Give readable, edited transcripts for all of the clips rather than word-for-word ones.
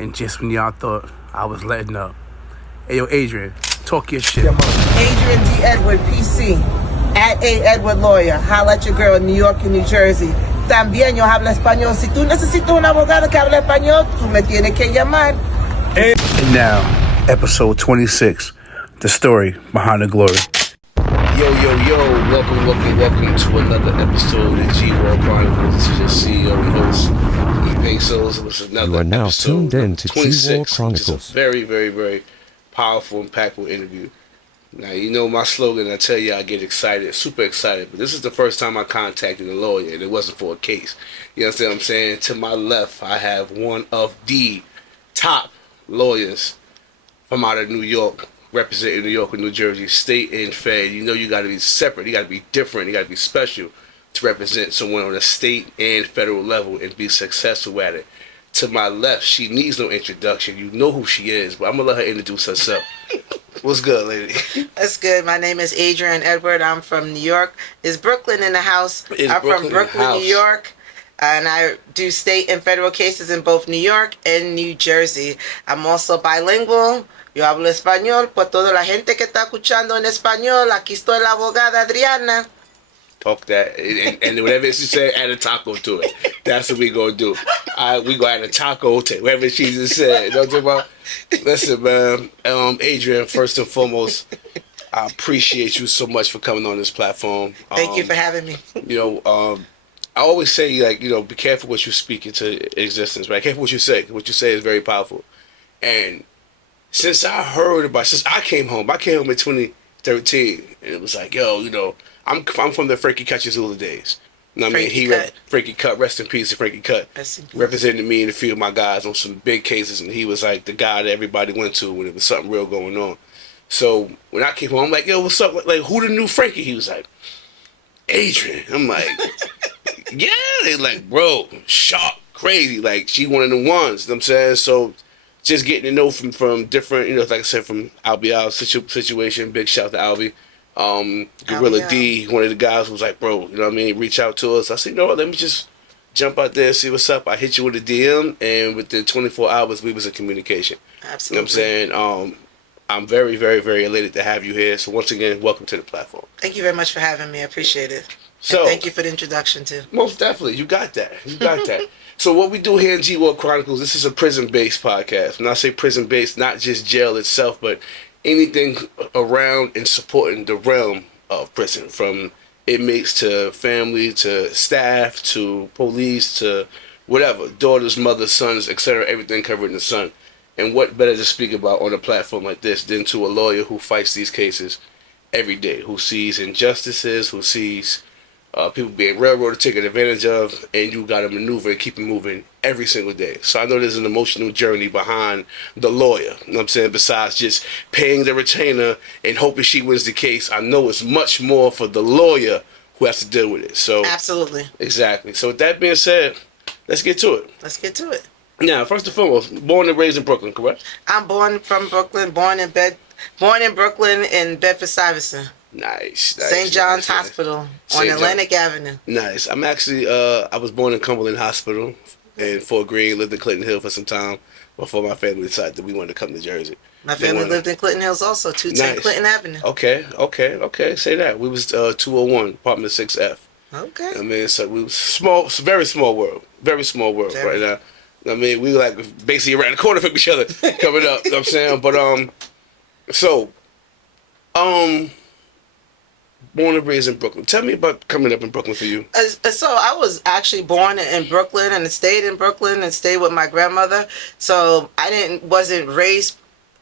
And just when y'all thought I was letting up. Hey, yo, Adrienne, talk your shit. Adrienne D Edward PC. At A Edward Lawyer. Holla at your girl in New York and New Jersey. También yo hablo español. Si tú necesitas un abogado que hable español, tú me tienes que llamar. And now, episode 26, the story behind the glory. Yo, welcome to another episode of G-World Chronicles. This is your CEO and host, E. Pesos. This is another You are now episode tuned in to G-World 26, Chronicles. which is a very, very, very powerful, impactful interview. Now, you know my slogan, I tell you I get excited, super excited, but this is the first time I contacted a lawyer, and it wasn't for a case. You understand what I'm saying? To my left, I have one of the top lawyers from out of New York, representing New York and New Jersey, state and fed. You know you got to be separate, you got to be different, you got to be special to represent someone on a state and federal level and be successful at it. To my left, she needs no introduction. You know who she is, but I'm going to let her introduce herself. What's good, lady? That's good. My name is Adrienne Edward. I'm from New York. Is Brooklyn in the house? I'm from Brooklyn, New York. And I do state and federal cases in both New York and New Jersey. I'm also bilingual. Yo hablo español. Por toda la gente que está escuchando en español, aquí estoy la abogada Adriana. Talk that, and whatever she said, add a taco to it. That's what we gonna do. We gonna add a taco to whatever she just said. You know what I'm talking about? Listen, man. Adrienne, first and foremost, I appreciate you so much for coming on this platform. Thank you for having me. You know, I always say, like, you know, be careful what you speak into existence, right? Careful what you say. What you say is very powerful. And since I came home in 2013, and it was like, yo, you know, I'm from the Frankie Cachazula days. You know what I mean? Frankie Cut, rest in peace to Frankie Cut. Represented me and a few of my guys on some big cases, and he was like the guy that everybody went to when it was something real going on. So when I came home, I'm like, yo, what's up? Like, who the new Frankie? He was like, Adrienne. I'm like, yeah. They like, bro, sharp, crazy. Like, she one of the ones. You know what I'm saying? So just getting to know from different, you know, like I said, from Albie Al's situation. Big shout to Albie. Gorilla D, one of the guys who was like, bro, you know what I mean, reach out to us. I said, you know what, let me just jump out there and see what's up. I hit you with a DM, and within 24 hours, we was in communication. Absolutely. You know what I'm saying? I'm very, very, very elated to have you here. So once again, welcome to the platform. Thank you very much for having me. I appreciate it. So, and thank you for the introduction, too. Most definitely. You got that. So what we do here in G-World Chronicles, this is a prison-based podcast. When I say prison-based, not just jail itself, but anything around and supporting the realm of prison, from inmates to family to staff to police to whatever, daughters, mothers, sons, etc., everything covered in the sun. And what better to speak about on a platform like this than to a lawyer who fights these cases every day, who sees injustices, who sees people being railroaded, taken advantage of, and you got to maneuver and keep it moving every single day. So I know there's an emotional journey behind the lawyer, you know what I'm saying, besides just paying the retainer and hoping she wins the case. I know it's much more for the lawyer who has to deal with it. So absolutely. Exactly. So with that being said, let's get to it. Now, first and foremost, born and raised in Brooklyn, correct? I'm born from Brooklyn, born in Brooklyn in Bedford-Stuyvesant. Nice. St. John's Hospital on Atlantic Avenue. Nice. I'm actually, I was born in Cumberland Hospital in Fort Greene, lived in Clinton Hill for some time before my family decided that we wanted to come to Jersey. My family lived in Clinton Hills also, 210 nice. Clinton Avenue. Okay. Say that. We was 201, apartment 6F. Okay. I mean, so we was small, very small world. Very small world right now. I mean, we were like basically around the corner from each other coming up, you know what I'm saying? But, born and raised in Brooklyn. Tell me about coming up in Brooklyn for you. So I was actually born in Brooklyn and stayed in Brooklyn and stayed with my grandmother. So I wasn't raised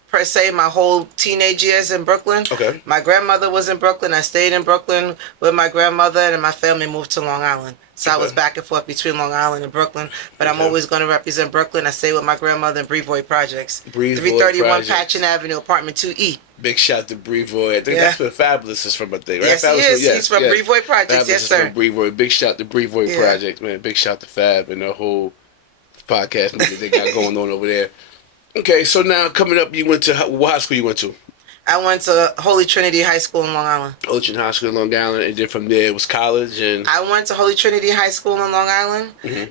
per se my whole teenage years in Brooklyn. Okay. My grandmother was in Brooklyn. I stayed in Brooklyn with my grandmother, and my family moved to Long Island. So I was back and forth between Long Island and Brooklyn, but I'm always going to represent Brooklyn. I stay with my grandmother in Brevoort Projects. 331 Patchen Avenue, apartment 2E. Big shout to Brevoort. I think that's where Fabulous is from, I think, right? Yes, Fabulous he is. Yes, he's from Brevoort Projects, Fabulous yes, sir. From Brevoort. Big shout to Brevoort Projects, man. Big shout to Fab and the whole podcast that they got going on over there. Okay, so now coming up, you went to, what high school you went to? I went to Holy Trinity High School in Long Island. Holy Trinity High School in Long Island, and then from there it was college and... I went to Holy Trinity High School in Long Island,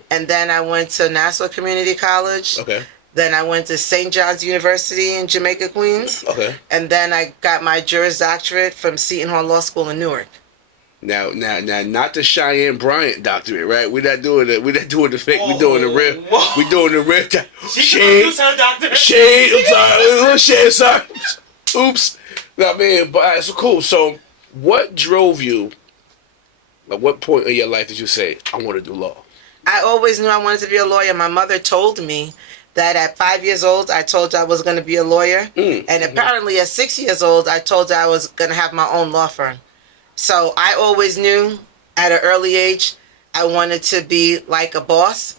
and then I went to Nassau Community College. Okay. Then I went to St. John's University in Jamaica, Queens. Okay. And then I got my Juris Doctorate from Seton Hall Law School in Newark. Now, not the Cheyenne Bryant doctorate, right? We're not doing the fake. We're doing the real. We're doing the real. Shade. Shade. I'm sorry. A little shade. Sorry. Oops. No, man. But so cool. So, what drove you? At what point in your life did you say, "I want to do law"? I always knew I wanted to be a lawyer. My mother told me that at 5 years old, I told her I was going to be a lawyer. And apparently at 6 years old, I told her I was going to have my own law firm. So I always knew at an early age, I wanted to be like a boss.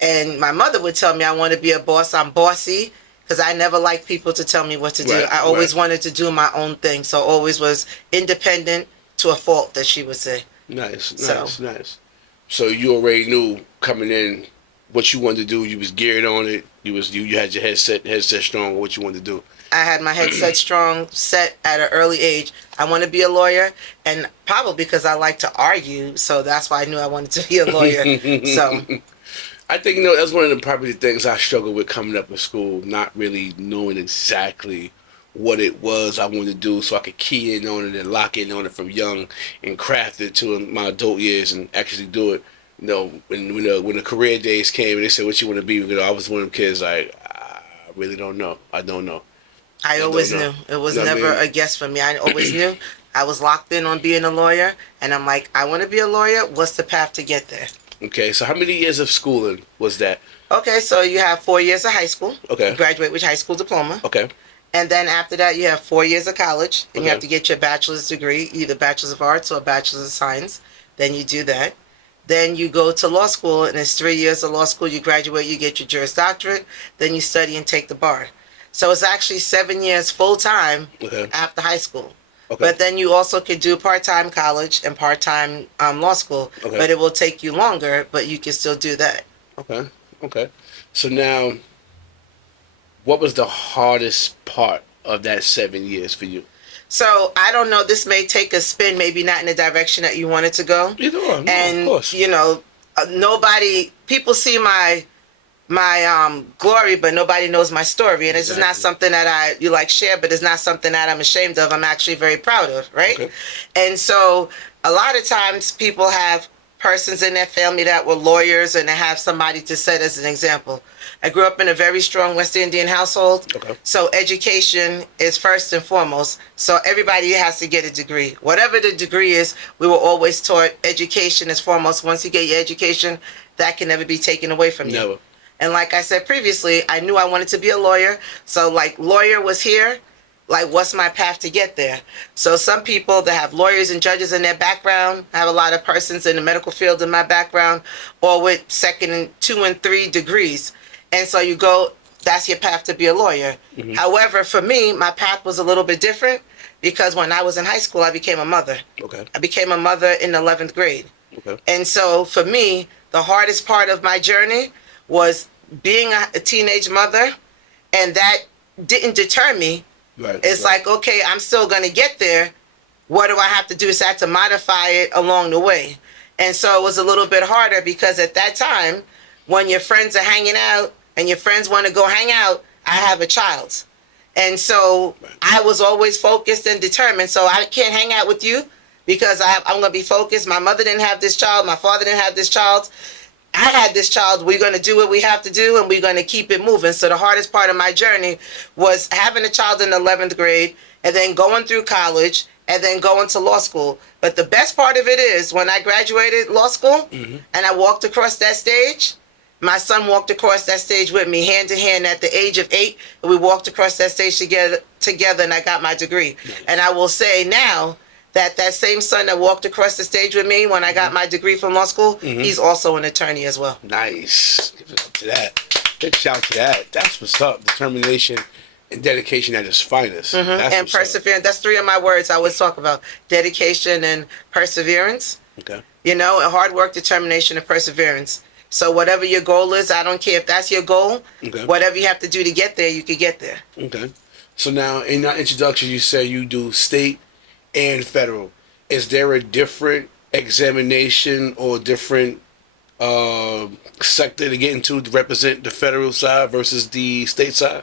And my mother would tell me I want to be a boss. I'm bossy because I never liked people to tell me what to do. I always wanted to do my own thing. So always was independent to a fault, that she would say. Nice. So you already knew coming in what you wanted to do. You was geared on it. You had your headset strong on what you wanted to do. I had my headset strong, set at an early age. I want to be a lawyer, and probably because I like to argue, so that's why I knew I wanted to be a lawyer. So, I think that's one of the probably things I struggled with coming up in school, not really knowing exactly what it was I wanted to do, so I could key in on it and lock in on it from young and craft it to my adult years and actually do it. When the career days came and they said, "What you want to be?" I was one of them kids I really don't know. I don't know. I always knew. It was never a guess for me. I always knew I was locked in on being a lawyer, and I'm like, I want to be a lawyer. What's the path to get there? Okay, so how many years of schooling was that? Okay, so you have 4 years of high school. Okay. You graduate with high school diploma. Okay. And then after that, you have 4 years of college, and you have to get your bachelor's degree, either Bachelor's of Arts or Bachelor's of Science. Then you do that. Then you go to law school, and it's 3 years of law school. You graduate, you get your Juris Doctorate. Then you study and take the bar. So it's actually 7 years full-time after high school. Okay. But then you also could do part-time college and part-time law school. Okay. But it will take you longer, but you can still do that. Okay. So now, what was the hardest part of that 7 years for you? So I don't know. This may take a spin, maybe not in the direction that you want it to go. Either one, and of course. People see my glory, but nobody knows my story, and it's just not something that you share, but it's not something that I'm ashamed of. I'm actually very proud of, right? Okay. And so a lot of times people have persons in their family that were lawyers, and they have somebody to set as an example. I grew up in a very strong West Indian household, so education is first and foremost. So everybody has to get a degree. Whatever the degree is, we were always taught education is foremost. Once you get your education, that can never be taken away from you. Never. And like I said previously, I knew I wanted to be a lawyer. So lawyer was here. What's my path to get there? So some people that have lawyers and judges in their background, I have a lot of persons in the medical field in my background, or with 2nd, 2, and 3 degrees. And so you go, that's your path to be a lawyer. Mm-hmm. However, for me, my path was a little bit different because when I was in high school, I became a mother. Okay. I became a mother in the 11th grade. Okay. And so for me, the hardest part of my journey was being a teenage mother, and that didn't deter me. Right. It's okay, I'm still going to get there. What do I have to do? So I had to modify it along the way. And so it was a little bit harder because at that time, when your friends are hanging out and your friends want to go hang out, I have a child. And so I was always focused and determined. So I can't hang out with you because I'm going to be focused. My mother didn't have this child. My father didn't have this child. I had this child. We're going to do what we have to do, and we're going to keep it moving. So the hardest part of my journey was having a child in the 11th grade and then going through college and then going to law school. But the best part of it is when I graduated law school and I walked across that stage, my son walked across that stage with me hand to hand at the age of 8. And we walked across that stage together, and I got my degree. And I will say now, that same son that walked across the stage with me when I got my degree from law school, he's also an attorney as well. Nice. Give it up to that. Big shout to that. That's what's up. Determination and dedication at its finest. And perseverance. That's 3 of my words I always talk about. Dedication and perseverance. Okay. Hard work, determination, and perseverance. So whatever your goal is, I don't care if that's your goal. Okay. Whatever you have to do to get there, you can get there. Okay. So now in that introduction, you say you do state and federal. Is there a different examination or different sector to get into to represent the federal side versus the state side?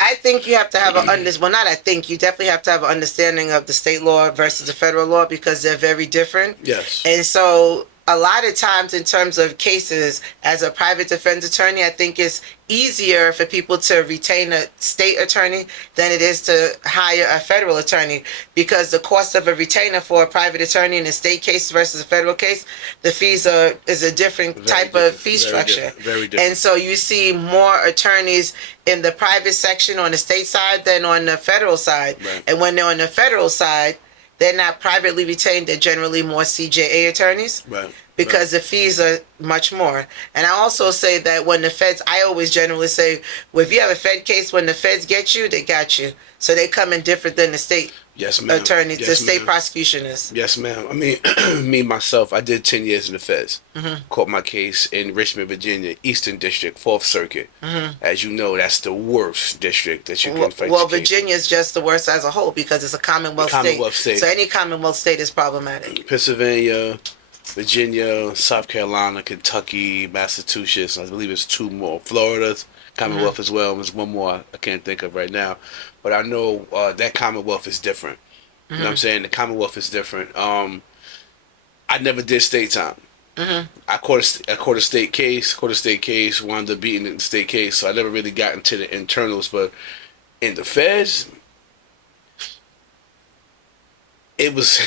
I think you have to have well, not I think, you definitely have to have an understanding of the state law versus the federal law because they're very different. Yes. And so a lot of times in terms of cases, as a private defense attorney, I think it's easier for people to retain a state attorney than it is to hire a federal attorney because the cost of a retainer for a private attorney in a state case versus a federal case, the fees is a different type of fee structure. Very different. And so you see more attorneys in the private section on the state side than on the federal side. Right. And when they're on the federal side, they're not privately retained. They're generally more CJA attorneys. Right. Because the fees are much more. And I also say that when the feds, I always generally say, well, if you have a fed case, when the feds get you, they got you. So they come in different than the state attorney, the state prosecution is. Yes, ma'am. I mean, me, myself, I did 10 years in the feds. Caught my case in Richmond, Virginia, Eastern District, 4th Circuit. As you know, that's the worst district that you can face. Well, Virginia is just the worst as a whole because it's a Commonwealth state. So any Commonwealth state is problematic. Pennsylvania, Virginia, South Carolina, Kentucky, Massachusetts, I believe it's 2 more. Florida's Commonwealth as well. There's 1 more I can't think of right now. But I know that Commonwealth is different. You know what I'm saying? The Commonwealth is different. I never did state time. I caught a state case, wound up beating the state case, so I never really got into the internals. But in the feds, it was...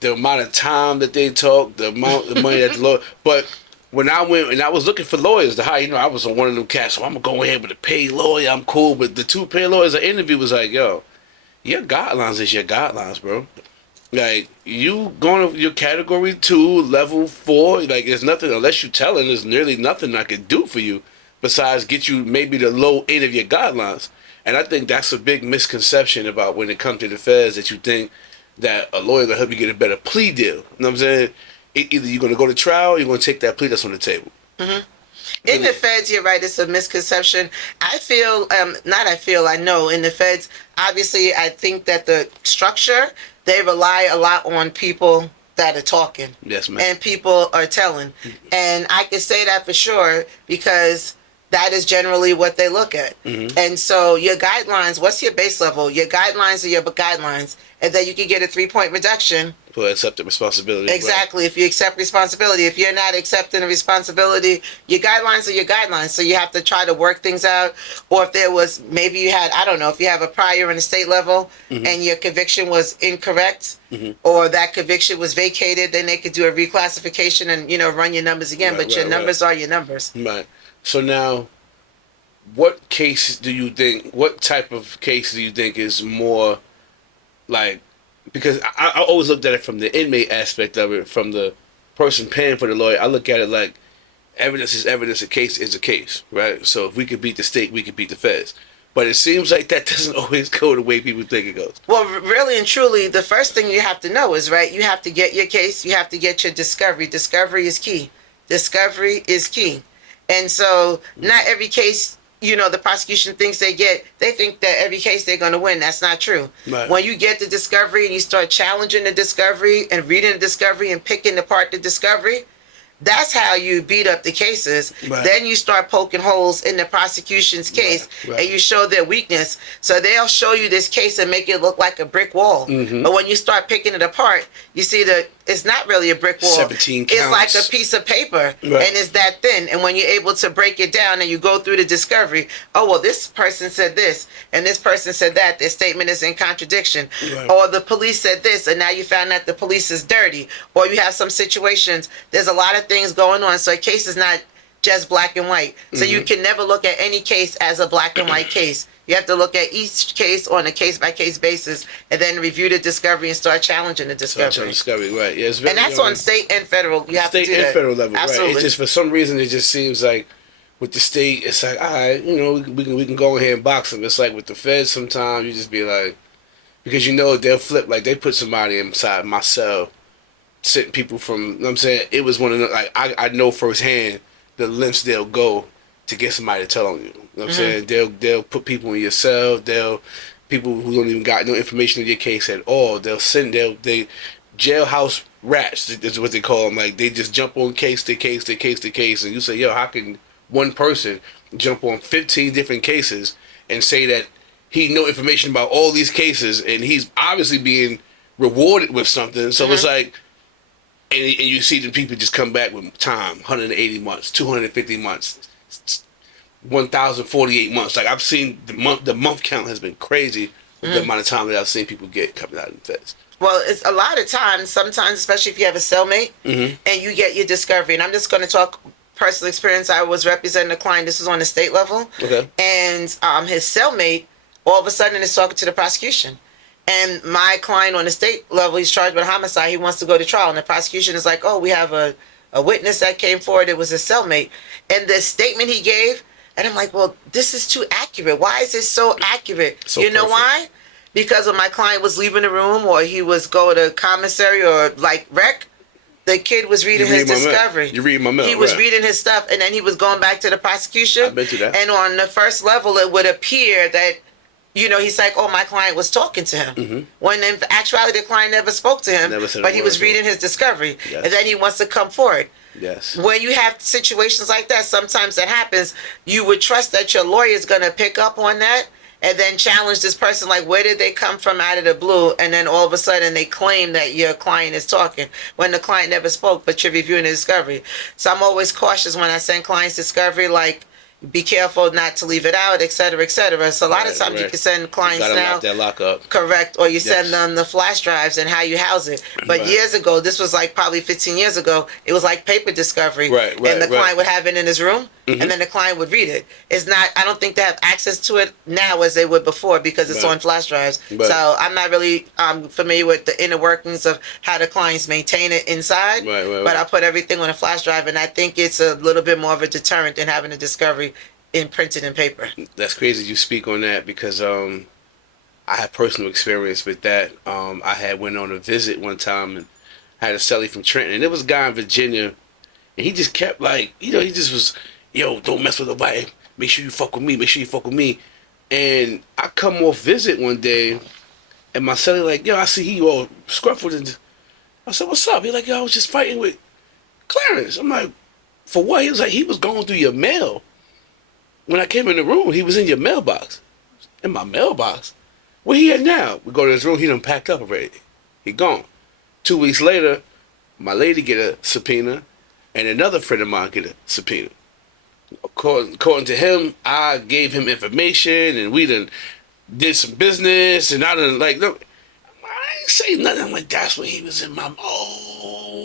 the amount of time that they talk, the amount of money that the lawyer. But when I went and I was looking for lawyers to hire, I was on one of them cats. So I'm gonna go ahead with a paid lawyer. I'm cool. But the 2 paid lawyers I interviewed was like, yo, your guidelines is your guidelines, bro. Like you going to your category 2, level 4. Like there's nothing unless you telling. There's nearly nothing I could do for you besides get you maybe the low end of your guidelines. And I think that's a big misconception about when it comes to the feds that you think that a lawyer will help you get a better plea deal. You know what I'm saying? Either you're going to go to trial or you're going to take that plea that's on the table. In the feds, you're right, it's a misconception. I know in the feds, obviously, I think that the structure, they rely a lot on people that are talking. Yes, ma'am. And people are telling. And I can say that for sure because that is generally what they look at. And so your guidelines, what's your base level? Your guidelines are your guidelines. And then you can get a 3-point reduction. For accepting responsibility. Exactly. Right. If you accept responsibility. If you're not accepting a responsibility, your guidelines are your guidelines. So you have to try to work things out. Or if there was, maybe you had, I don't know, if you have a prior in the state level and your conviction was incorrect or that conviction was vacated, then they could do a reclassification and, run your numbers again. Right, but your numbers are your numbers. Right. So now, what type of case do you think is more like, because I always looked at it from the inmate aspect of it, from the person paying for the lawyer. I look at it like evidence is evidence, a case is a case, right? So if we could beat the state, we could beat the feds. But it seems like that doesn't always go the way people think it goes. Well, really and truly, the first thing you have to know is, right, you have to get your case, you have to get your discovery. Discovery is key. Discovery is key. And so not every case, the prosecution thinks they think that every case they're going to win. That's not true. Right. When you get the discovery and you start challenging the discovery and reading the discovery and picking apart the discovery, that's how you beat up the cases. Right. Then you start poking holes in the prosecution's case and you show their weakness. So they'll show you this case and make it look like a brick wall. But when you start picking it apart, you see that it's not really a brick wall. 17 counts. It's like a piece of paper and it's that thin. And when you're able to break it down and you go through the discovery, oh, well, this person said this and this person said that. Their statement is in contradiction. Right. Or the police said this and now you found out the police is dirty. Or you have some situations, there's a lot of things going on. So a case is not just black and white. So you can never look at any case as a black and white case. You have to look at each case on a case-by-case basis and then review the discovery and start challenging the discovery. Right. Yeah, and that's on state and federal. You have to do that. State and federal level, Absolutely. Right. It's just, for some reason, it just seems like with the state, it's like, all right, we can go ahead and box them. It's like with the feds sometimes, you just be like, because they'll flip, like they put somebody inside my cell, sitting people from, what I'm saying? It was one of the, like, I know firsthand the lengths they'll go to get somebody to tell on you. You know what I'm saying? They'll put people in your cell. People who don't even got no information in your case at all. They'll jailhouse rats is what they call them. Like, they just jump on case to case to case to case, and you say, yo, how can one person jump on 15 different cases and say that he know information about all these cases, and he's obviously being rewarded with something. So it's like, and you see the people just come back with time, 180 months, 250 months, 1,048 months. Like, I've seen the month count has been crazy with the amount of time that I've seen people get coming out of the feds. Well, it's a lot of times, sometimes, especially if you have a cellmate and you get your discovery. And I'm just going to talk personal experience. I was representing a client. This was on the state level. Okay. And his cellmate all of a sudden is talking to the prosecution. And my client on the state level, he's charged with homicide. He wants to go to trial. And the prosecution is like, oh, we have a witness that came forward. It was a cellmate. And the statement he gave, and I'm like, well, this is too accurate. Why is this so accurate? So you know perfect. why? Because when my client was leaving the room or he was going to commissary or like rec, the kid was reading his discovery. You read my mail. He was reading his stuff, and then he was going back to the prosecution. I bet you that. And on the first level, it would appear that, you know, he's like, oh, my client was talking to him. When in actuality, the client never spoke to him, but he was reading his discovery. Yes. And then he wants to come forward. Yes. When you have situations like that, sometimes that happens, you would trust that your lawyer is going to pick up on that and then challenge this person, like, where did they come from out of the blue? And then all of a sudden they claim that your client is talking when the client never spoke, but you're reviewing the discovery. So I'm always cautious when I send clients discovery, like, be careful not to leave it out, et cetera, et cetera. So a lot of times you can send clients now, lock that lock up. Correct, or you send them the flash drives and how you house it. But years ago, this was like probably 15 years ago, it was like paper discovery. And the client would have it in his room, and then the client would read it. It's not, I don't think they have access to it now as they would before because it's on flash drives. So I'm not really familiar with the inner workings of how the clients maintain it inside. But I put everything on a flash drive, and I think it's a little bit more of a deterrent than having a discovery printed in paper. That's crazy you speak on that because I have personal experience with that. I had went on a visit one time and had a cellie from Trenton, and there was a guy in Virginia, and he just kept like, you know, he just was, yo, don't mess with nobody. Make sure you fuck with me. Make sure you fuck with me. And I come off visit one day, and my cellie like, yo, I see he all scruffled, and I said, what's up? He like, yo, I was just fighting with Clarence. I'm like, for what? He was like, he was going through your mail. When I came in the room, he was in your mailbox. In my mailbox? Where he at now? We go to his room, he done packed up already. He gone. 2 weeks later, my lady get a subpoena, and another friend of mine get a subpoena. According to him, I gave him information, and we done did some business, and I done, like, look, I ain't say nothing. I'm like, that's when he was in my,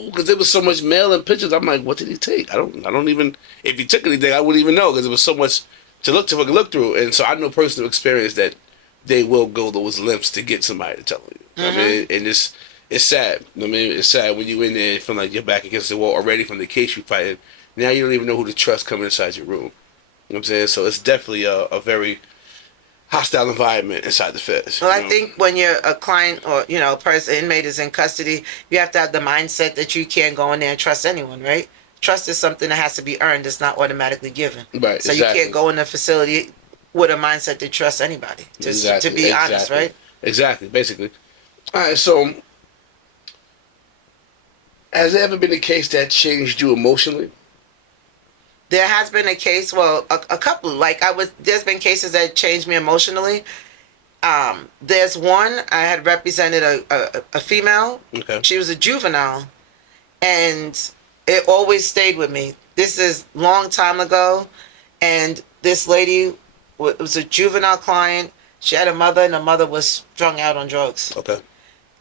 because there was so much mail and pictures. I'm like, what did he take? I don't even, if he took anything, I wouldn't even know because there was so much to look through. And so I know personal experience that they will go those lengths to get somebody to tell you. I mean, and it's sad. I mean, it's sad when you in there and feel like you're back against the wall already from the case you fighting. Now you don't even know who to trust coming inside your room. You know what I'm saying? So it's definitely a very hostile environment inside the feds. Well, I think when you're a client or, you know, a person, inmate is in custody, you have to have the mindset that you can't go in there and trust anyone, right? Trust is something that has to be earned. It's not automatically given. Right, so you can't go in a facility with a mindset to trust anybody, to be honest, right? Exactly, basically. All right, so has there ever been a case that changed you emotionally? There has been a case, well, a couple. Like there's been cases that changed me emotionally. There's one I had represented a female. Okay. She was a juvenile, and it always stayed with me. This is long time ago, and this lady was a juvenile client. She had a mother, and the mother was strung out on drugs. Okay.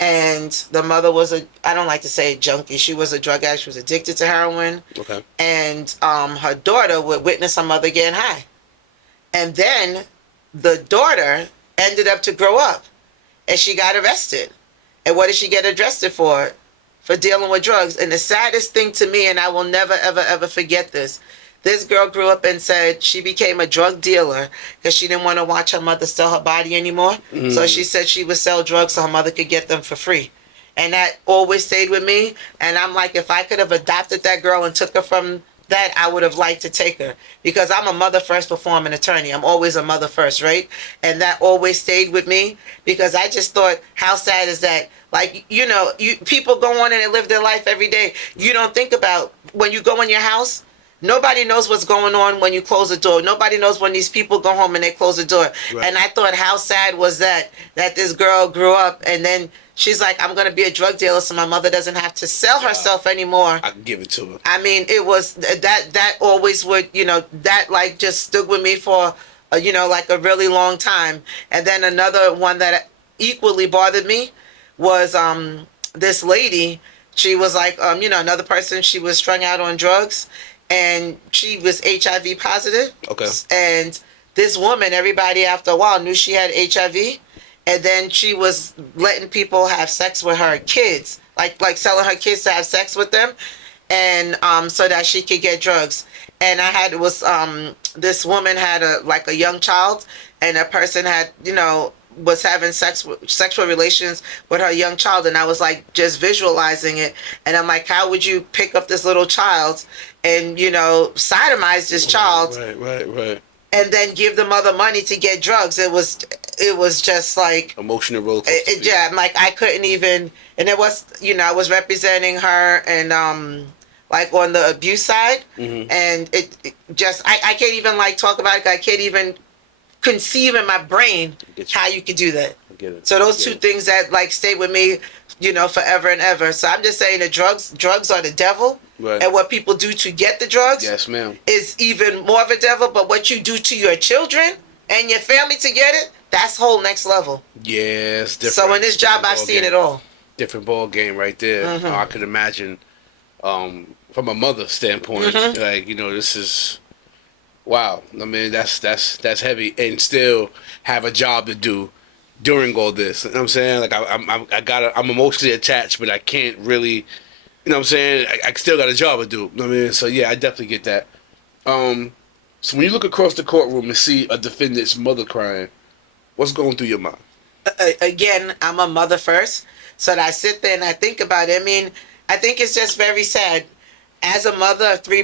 And the mother was I don't like to say junkie. She was a drug addict. She was addicted to heroin. Okay. And her daughter would witness her mother getting high. And then the daughter ended up to grow up. And she got arrested. And what did she get arrested for? For dealing with drugs. And the saddest thing to me, and I will never, ever, ever forget this, this girl grew up and said she became a drug dealer because she didn't want to watch her mother sell her body anymore. So she said she would sell drugs so her mother could get them for free. And that always stayed with me. And I'm like, if I could have adopted that girl and took her from that I would have liked to take her, because I'm a mother first before I'm an attorney. I'm always a mother first, right? And that always stayed with me, because I just thought, how sad is that? Like, you know, people go on and they live their life every day. You don't think about when you go in your house. Nobody knows what's going on when you close the door. Nobody knows when these people go home and they close the door. Right. And I thought, how sad was that this girl grew up and then she's like, I'm going to be a drug dealer so my mother doesn't have to sell herself anymore. I can give it to her. I mean, it was that always would, you know, that like just stuck with me for, you know, like a really long time. And then another one that equally bothered me was this lady. She was like, you know, another person. She was strung out on drugs. And she was HIV positive. Okay. And this woman, everybody after a while knew she had HIV. And then she was letting people have sex with her kids, like selling her kids to have sex with them, and so that she could get drugs. And this woman had a young child, and a person had, you know, was having sexual relations with her young child, and I was like just visualizing it, and I'm like, how would you pick up this little child and, you know, sodomize this child, right, and then give the mother money to get drugs? It was just like emotional roller coaster. Yeah, I'm like, I couldn't even, and it was, you know, I was representing her and like on the abuse side, and it just I can't even like talk about it. I can't even conceive in my brain how you could do that. I get it. So those two things that like stay with me, you know, forever and ever. So I'm just saying that drugs are the devil. Right. And what people do to get the drugs, yes, ma'am, is even more of a devil. But what you do to your children and your family to get it, that's whole next level. Yeah, it's different. So in this job, I've seen it all. Different ball game right there. I could imagine, from a mother's standpoint, like, you know, this is. Wow, I mean that's heavy, and still have a job to do during all this. You know what I'm saying? Like I'm emotionally attached, but I can't really, you know what I'm saying? I still got a job to do. You know what I mean? So yeah, I definitely get that. So when you look across the courtroom and see a defendant's mother crying, what's going through your mind? Again, I'm a mother first, so that I sit there and I think about it. I mean, I think it's just very sad. As a mother of 3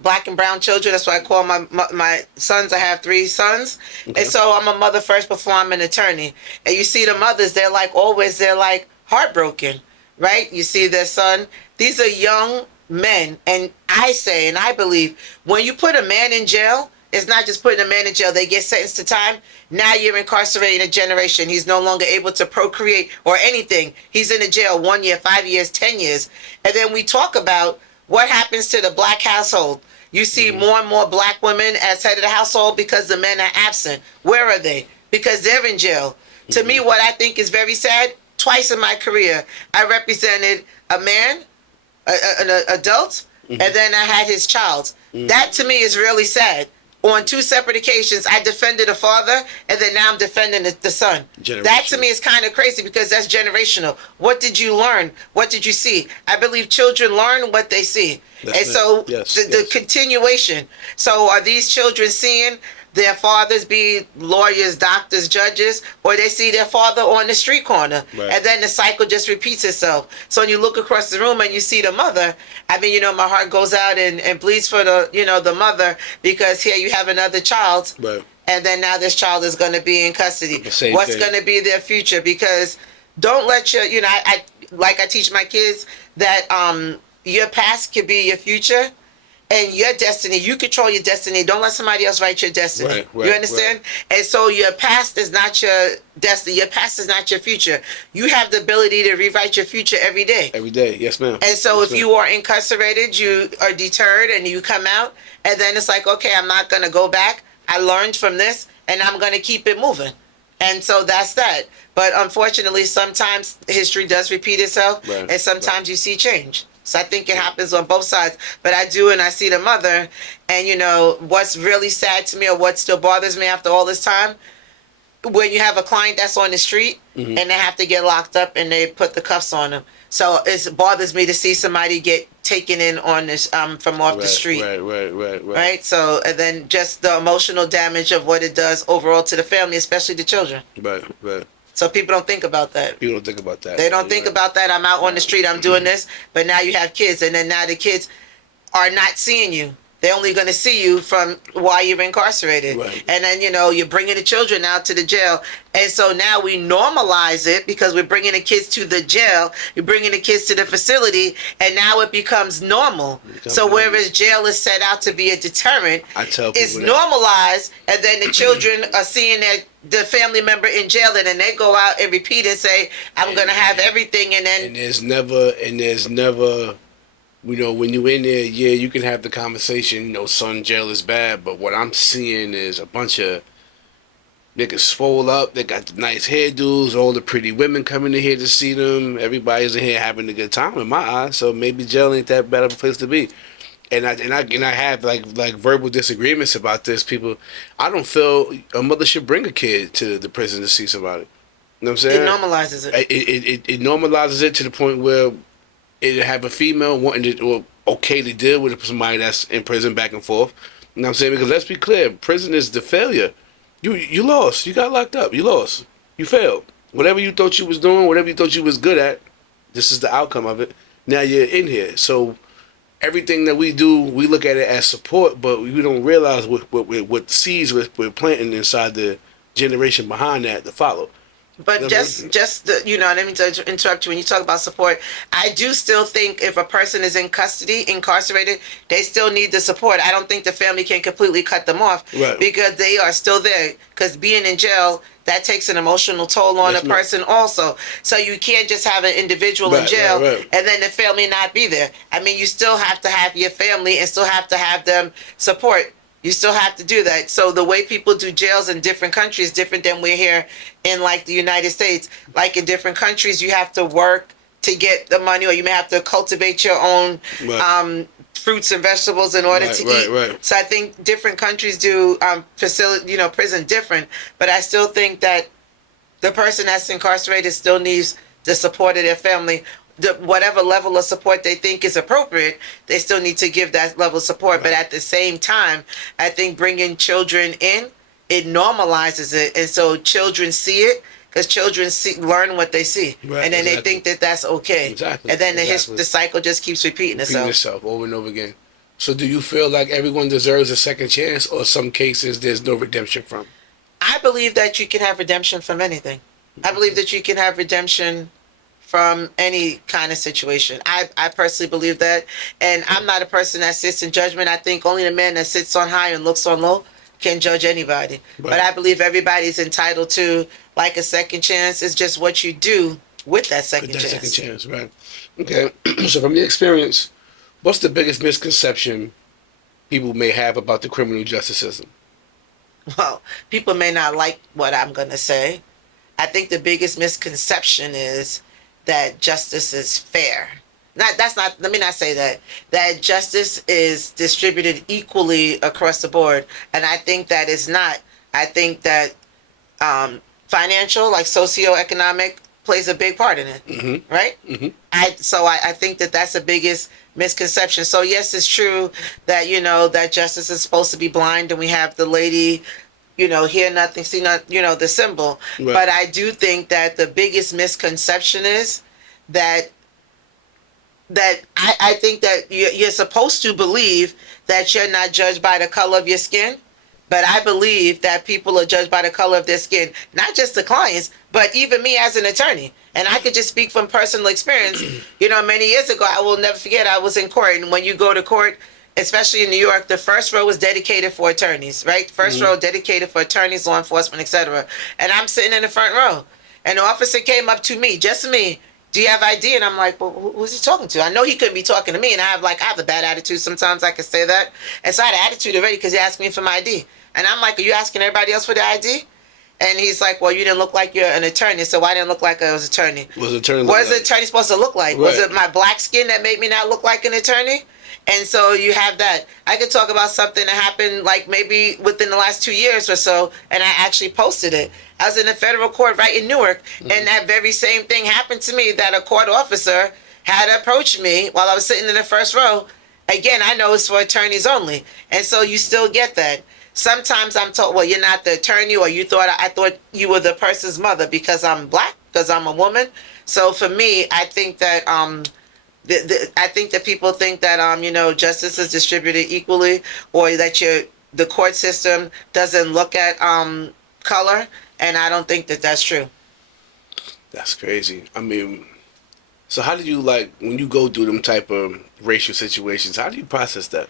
black and brown children, that's why I call my sons. I have 3 sons, and so I'm a mother first before I'm an attorney. And you see the mothers, they're like heartbroken, right? You see their son. These are young men, and I say and I believe when you put a man in jail, it's not just putting a man in jail. They get sentenced to time. Now you're incarcerating a generation. He's no longer able to procreate or anything. He's in a jail 1 year, 5 years, 10 years, and then we talk about what happens to the black household. You see more and more black women as head of the household because the men are absent. Where are they? Because they're in jail. To me, what I think is very sad, twice in my career, I represented a man, an adult, and then I had his child. That to me is really sad. On 2 separate occasions, I defended a father, and then now I'm defending the son. That to me is kind of crazy because that's generational. What did you learn? What did you see? I believe children learn what they see. That's and so the continuation. So are these children seeing their fathers be lawyers, doctors, judges, or they see their father on the street corner? Right. And then the cycle just repeats itself. So when you look across the room and you see the mother, I mean, you know, my heart goes out and bleeds for the mother, because here you have another child. Right. And then now this child is going to be in custody. What's going to be their future? Because don't let your, you know, I teach my kids that your past could be your future. And your destiny, you control your destiny. Don't let somebody else write your destiny. Right, you understand? Right. And so your past is not your destiny. Your past is not your future. You have the ability to rewrite your future every day. Every day, yes, ma'am. And so if you are incarcerated, you are deterred, and you come out, and then it's like, okay, I'm not going to go back. I learned from this, and I'm going to keep it moving. And so that's that. But unfortunately, sometimes history does repeat itself, and sometimes you see change. So I think it happens on both sides. But I do, and I see the mother. And, you know, what's really sad to me, or what still bothers me after all this time, when you have a client that's on the street and they have to get locked up and they put the cuffs on them. So it bothers me to see somebody get taken in on this from off the street. Right. So, and then just the emotional damage of what it does overall to the family, especially the children. Right. So people don't think about that. People don't think about that. They don't think about that. I'm out on the street, I'm doing this, but now you have kids, and then now the kids, are not seeing you. They're only going to see you from while you're incarcerated. Right. And then, you're bringing the children out to the jail. And so now we normalize it because we're bringing the kids to the jail. You're bringing the kids to the facility. And now it becomes normal. So whereas jail is set out to be a deterrent, it's normalized. And then the children are seeing the family member in jail. And then they go out and repeat and say, I'm going to have everything. And then... And there's never... when you're in there, yeah, you can have the conversation, son, jail is bad, but what I'm seeing is a bunch of niggas swole up, they got the nice hairdos, all the pretty women coming in here to see them, everybody's in here having a good time in my eyes, so maybe jail ain't that bad of a place to be. And I have like verbal disagreements about this. People, I don't feel a mother should bring a kid to the prison to see somebody. You know what I'm saying? It normalizes it. It normalizes it to the point where it have a female wanting to, or okay to deal with somebody that's in prison back and forth. You know what I'm saying? Because let's be clear, prison is the failure. You lost. You got locked up. You lost. You failed. Whatever you thought you was doing, whatever you thought you was good at, this is the outcome of it. Now you're in here. So everything that we do, we look at it as support, but we don't realize what seeds we're planting inside the generation behind that to follow. But I didn't mean to interrupt you. When you talk about support, I do still think if a person is in custody, incarcerated, they still need the support. I don't think the family can completely cut them off because they are still there. Because being in jail, that takes an emotional toll on a person also. So you can't just have an individual in jail and then the family not be there. I mean, you still have to have your family and still have to have them support. You still have to do that. So the way people do jails in different countries is different than we're here in like the United States. Like in different countries, you have to work to get the money, or you may have to cultivate your own fruits and vegetables in order to eat. Right. So I think different countries do prison different. But I still think that the person that's incarcerated still needs the support of their family. Whatever level of support they think is appropriate, they still need to give that level of support. But at the same time, I think bringing children in, it normalizes it. And so children see it because children learn what they see. Right, and then they think that that's okay. Exactly. And then the cycle just keeps repeating itself over and over again. So do you feel like everyone deserves a second chance, or some cases there's no redemption from? I believe that you can have redemption from anything. I believe that you can have redemption from any kind of situation. I personally believe that. And I'm not a person that sits in judgment. I think only the man that sits on high and looks on low can judge anybody. Right. But I believe everybody's entitled to like a second chance. It's just what you do with that second chance. Second chance, right. Okay. So from your experience, what's the biggest misconception people may have about the criminal justice system? Well, people may not like what I'm going to say. I think the biggest misconception is that justice is fair. Let me not say that. That justice is distributed equally across the board. And I think that is not. I think that financial, like socioeconomic, plays a big part in it. Right? I think that that's the biggest misconception. So yes, it's true that, that justice is supposed to be blind, and we have the lady, hear nothing, see nothing, the symbol. Right. But I do think that the biggest misconception is that I think that you're supposed to believe that you're not judged by the color of your skin. But I believe that people are judged by the color of their skin, not just the clients, but even me as an attorney. And I could just speak from personal experience. Many years ago, I will never forget, I was in court. And when you go to court, especially in New York, the first row was dedicated for attorneys, right? First row dedicated for attorneys, law enforcement, etc. And I'm sitting in the front row. And the officer came up to me, just me. Do you have ID? And I'm like, well, who's he talking to? I know he couldn't be talking to me. And I have a bad attitude. Sometimes I can say that. And so I had an attitude already because he asked me for my ID. And I'm like, are you asking everybody else for the ID? And he's like, well, you didn't look like you're an attorney. So I didn't look like I was an attorney. What is an attorney supposed to look like? Right. Was it my black skin that made me not look like an attorney? And so you have that. I could talk about something that happened like maybe within the last 2 years or so, and I actually posted it. I was in a federal court right in Newark, and that very same thing happened to me, that a court officer had approached me while I was sitting in the first row. Again, I know it's for attorneys only. And so you still get that. Sometimes I'm told, well, you're not the attorney, or I thought you were the person's mother because I'm black, because I'm a woman. So for me, I think that I think that people think that justice is distributed equally, or that the court system doesn't look at color, and I don't think that that's true. That's crazy. I mean, so how do you, like, when you go through them type of racial situations, how do you process that?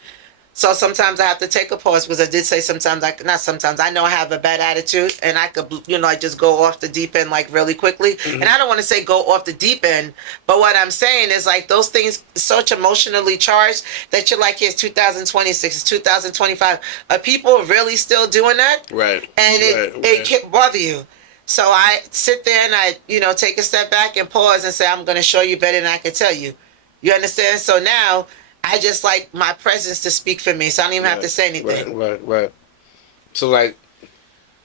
So sometimes I have to take a pause, because I did say sometimes, not sometimes, I know I have a bad attitude, and I could, I just go off the deep end like really quickly. And I don't want to say go off the deep end, but what I'm saying is like those things such emotionally charged that you're like, it's 2026, it's 2025. Are people really still doing that? Right. And it can bother you. So I sit there and I, take a step back and pause and say, I'm going to show you better than I can tell you. You understand? So now I just like my presence to speak for me, so I don't even have to say anything. Right. So, like,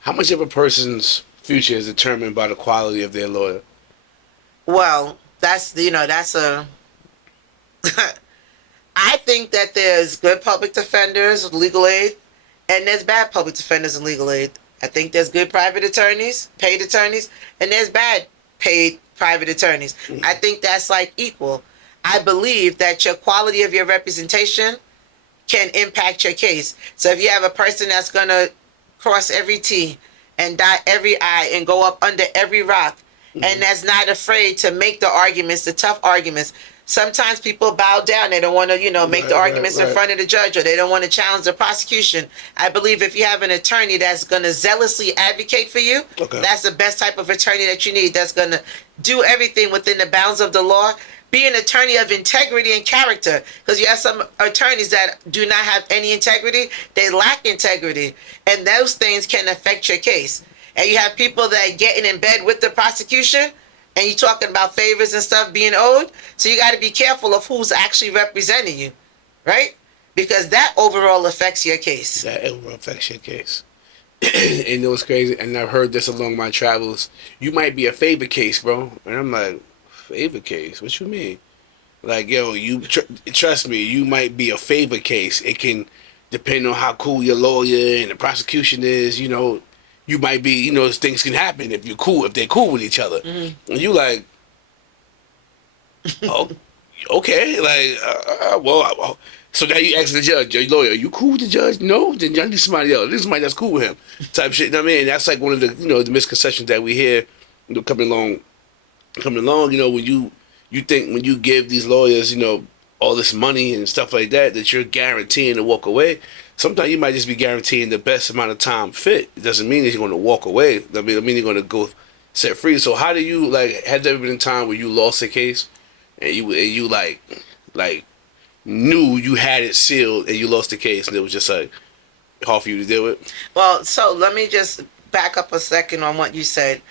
how much of a person's future is determined by the quality of their lawyer? Well, that's a... I think that there's good public defenders with legal aid, and there's bad public defenders and legal aid. I think there's good private attorneys, paid attorneys, and there's bad paid private attorneys. I think that's like equal. I believe that your quality of your representation can impact your case. So if you have a person that's going to cross every T and dot every I and go up under every rock, and that's not afraid to make the arguments, the tough arguments. Sometimes people bow down. They don't want to, make the arguments in front of the judge, or they don't want to challenge the prosecution. I believe if you have an attorney that's going to zealously advocate for you, that's the best type of attorney that you need, that's going to do everything within the bounds of the law. Be an attorney of integrity and character, because you have some attorneys that do not have any integrity. They lack integrity, and those things can affect your case. And you have people that are getting in bed with the prosecution, and you're talking about favors and stuff being owed. So you got to be careful of who's actually representing you, right? Because that overall affects your case. That overall affects your case. And it was crazy, and I've heard this along my travels. You might be a favor case, bro. And I'm like, favor case? What you mean? Like, yo, you trust me, you might be a favor case. It can depend on how cool your lawyer and the prosecution is, you might be, things can happen if they're cool with each other. And you like, oh, okay, like, well, so now you ask the judge, your lawyer, are you cool with the judge? No, then y'all need somebody else. This is somebody that's cool with him, type shit. I mean, that's like one of the, the misconceptions that we hear, coming along, when you think when you give these lawyers, all this money and stuff like that you're guaranteeing to walk away. Sometimes you might just be guaranteeing the best amount of time fit. It doesn't mean that you're going to walk away. I mean you're going to go set free. So how do you, like, has there been a time where you lost a case and you like knew you had it sealed and you lost the case and it was just like hard for you to deal with? Well, so let me just back up a second on what you said.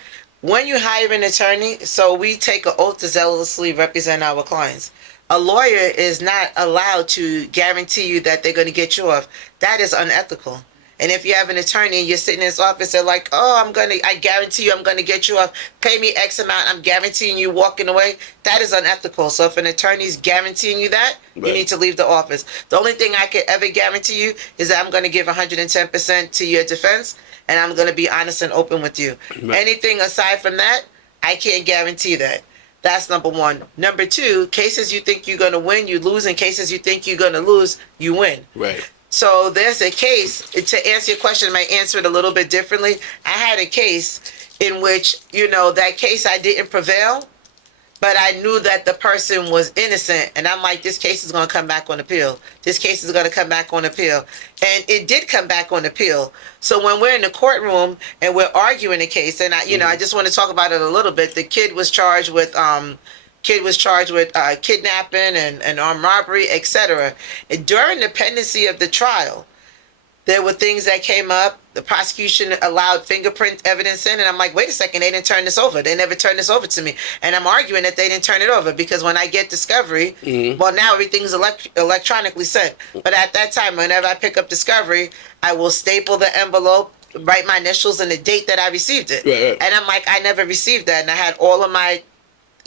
When you hire an attorney, so we take an oath to zealously represent our clients. A lawyer is not allowed to guarantee you that they're going to get you off. That is unethical. And if you have an attorney and you're sitting in his office, they're like, oh, I guarantee you I'm going to get you off. Pay me X amount. I'm guaranteeing you walking away. That is unethical. So if an attorney's guaranteeing you that, you need to leave the office. The only thing I could ever guarantee you is that I'm going to give 110% to your defense, and I'm going to be honest and open with you. Anything aside from that, I can't guarantee that. That's number one. Number two, cases you think you're going to win, you lose. And cases you think you're going to lose, you win. Right. So there's a case, to answer your question, I might answer it a little bit differently. I had a case in which, that case I didn't prevail, but I knew that the person was innocent. And I'm like, this case is going to come back on appeal. This case is going to come back on appeal. And it did come back on appeal. So when we're in the courtroom and we're arguing the case, and I just want to talk about it a little bit. The kid was charged with kidnapping and armed robbery, etc. And during the pendency of the trial, there were things that came up. The prosecution allowed fingerprint evidence in, and I'm like, wait a second, they didn't turn this over. They never turned this over to me. And I'm arguing that they didn't turn it over because when I get discovery, well, now everything's electronically sent. But at that time, whenever I pick up discovery, I will staple the envelope, write my initials and the date that I received it. Right. And I'm like, I never received that. And I had all of my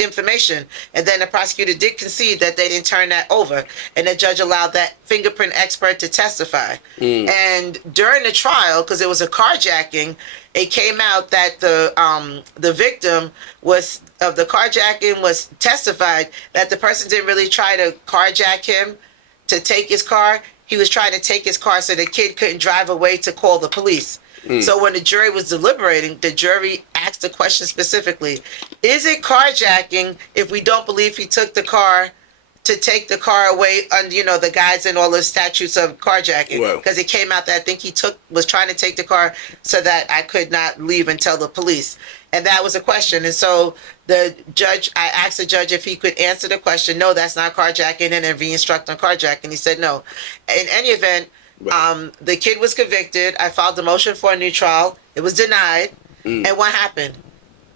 information. And then the prosecutor did concede that they didn't turn that over. And the judge allowed that fingerprint expert to testify. And during the trial, because it was a carjacking, it came out that the victim was of the carjacking was testified that the person didn't really try to carjack him to take his car. He was trying to take his car so the kid couldn't drive away to call the police. So when the jury was deliberating, the jury asked the question specifically, is it carjacking if we don't believe he took the car to take the car away under, the guise and all the statutes of carjacking? Because it came out that I think he was trying to take the car so that I could not leave and tell the police. And that was a question. And so I asked the judge if he could answer the question, no, that's not carjacking, and then re-instruct on carjacking. He said no. In any event, the kid was convicted. I filed the motion for a new trial. It was denied. And what happened?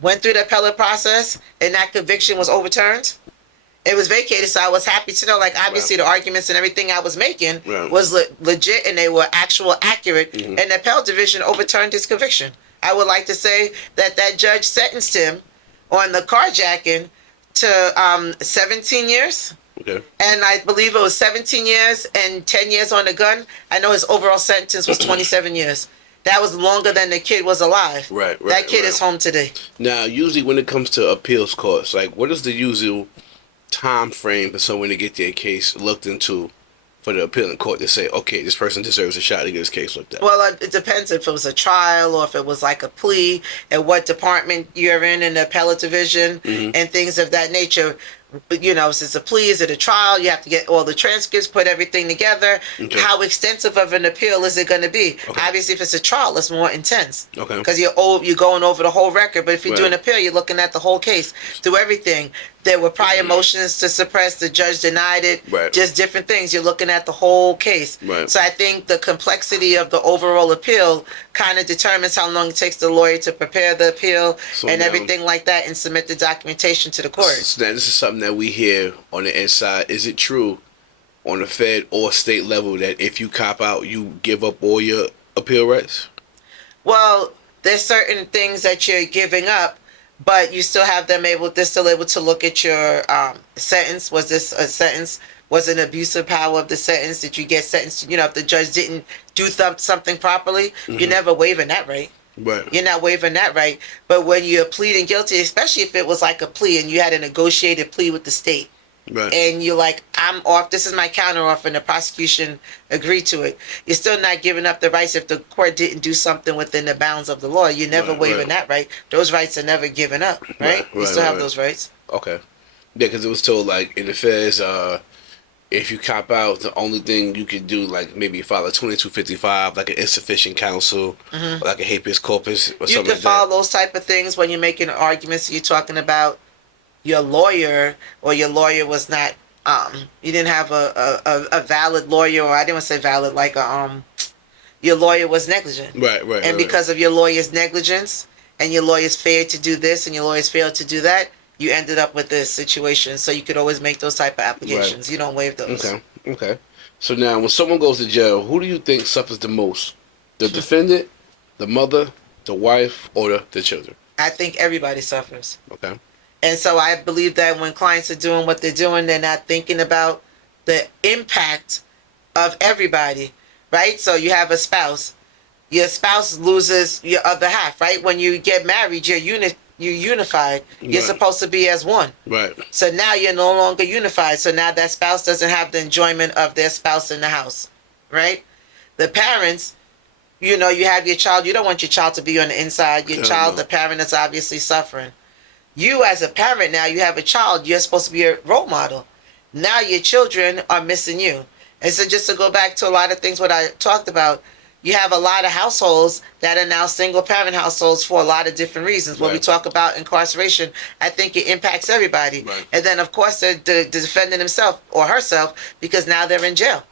Went through the appellate process, and that conviction was overturned. It was vacated, so I was happy to know, obviously the arguments and everything I was making was legit, and they were accurate, and the appellate division overturned his conviction. I would like to say that judge sentenced him on the carjacking to 17 years. Okay. And I believe it was 17 years and 10 years on the gun. I know his overall sentence was 27 years. That was longer than the kid was alive. Right. That kid is home today. Now, usually when it comes to appeals courts, what is the usual time frame for someone to get their case looked into for the appealing court to say, okay, this person deserves a shot to get his case looked at? Well, it depends if it was a trial or if it was a plea and what department you're in the appellate division and things of that nature. Since it's a plea, is it a trial? You have to get all the transcripts, put everything together. Okay. How extensive of an appeal is it going to be? Okay. Obviously, if it's a trial, it's more intense. Okay. Because you're going over the whole record. But if you do an appeal, you're looking at the whole case, through everything. There were prior motions to suppress. The judge denied it. Right. Just different things. You're looking at the whole case. Right. So I think the complexity of the overall appeal kind of determines how long it takes the lawyer to prepare the appeal and everything like that and submit the documentation to the court. So this is something that we hear on the inside. Is it true on the fed or state level that if you cop out, you give up all your appeal rights? Well, there's certain things that you're giving up, but you still have them they're still able to look at your sentence. Was this a sentence? Was it an abuse of power of the sentence? Did you get sentenced? If the judge didn't do something properly, you're never waiving that right. Right. You're not waiving that right. But when you're pleading guilty, especially if it was a plea and you had a negotiated plea with the state, right, and you're I'm off, this is my counter offer, and the prosecution agreed to it, you're still not giving up the rights if the court didn't do something within the bounds of the law. You're never waiving that right. Those rights are never given up, right? You still have those rights. Okay. Yeah, because it was told, in the feds, if you cop out, the only thing you could do, maybe file a 2255, an insufficient counsel, or a habeas corpus, or something like that. You can file those type of things when you're making arguments. You're talking about your lawyer, or your lawyer was not, you didn't have a valid lawyer, or I didn't want to say valid, your lawyer was negligent. Right. And because of your lawyer's negligence, and your lawyer's failed to do this, and your lawyer's failed to do that, you ended up with this situation. So you could always make those type of applications. Right. You don't waive those. Okay. So now, when someone goes to jail, who do you think suffers the most? The defendant, the mother, the wife, or the children? I think everybody suffers. Okay. And so I believe that when clients are doing what they're doing, they're not thinking about the impact of everybody, right? So you have a spouse. Your spouse loses your other half, right? When you get married, you're unified. You're supposed to be as one. Right. So now you're no longer unified. So now that spouse doesn't have the enjoyment of their spouse in the house, right? The parents, you have your child. You don't want your child to be on the inside. The parent is obviously suffering. You as a parent now, you have a child. You're supposed to be a role model. Now your children are missing you. And so just to go back to a lot of things what I talked about, you have a lot of households that are now single parent households for a lot of different reasons. When we talk about incarceration, I think it impacts everybody. Right. And then, of course, the defendant himself or herself, because now they're in jail.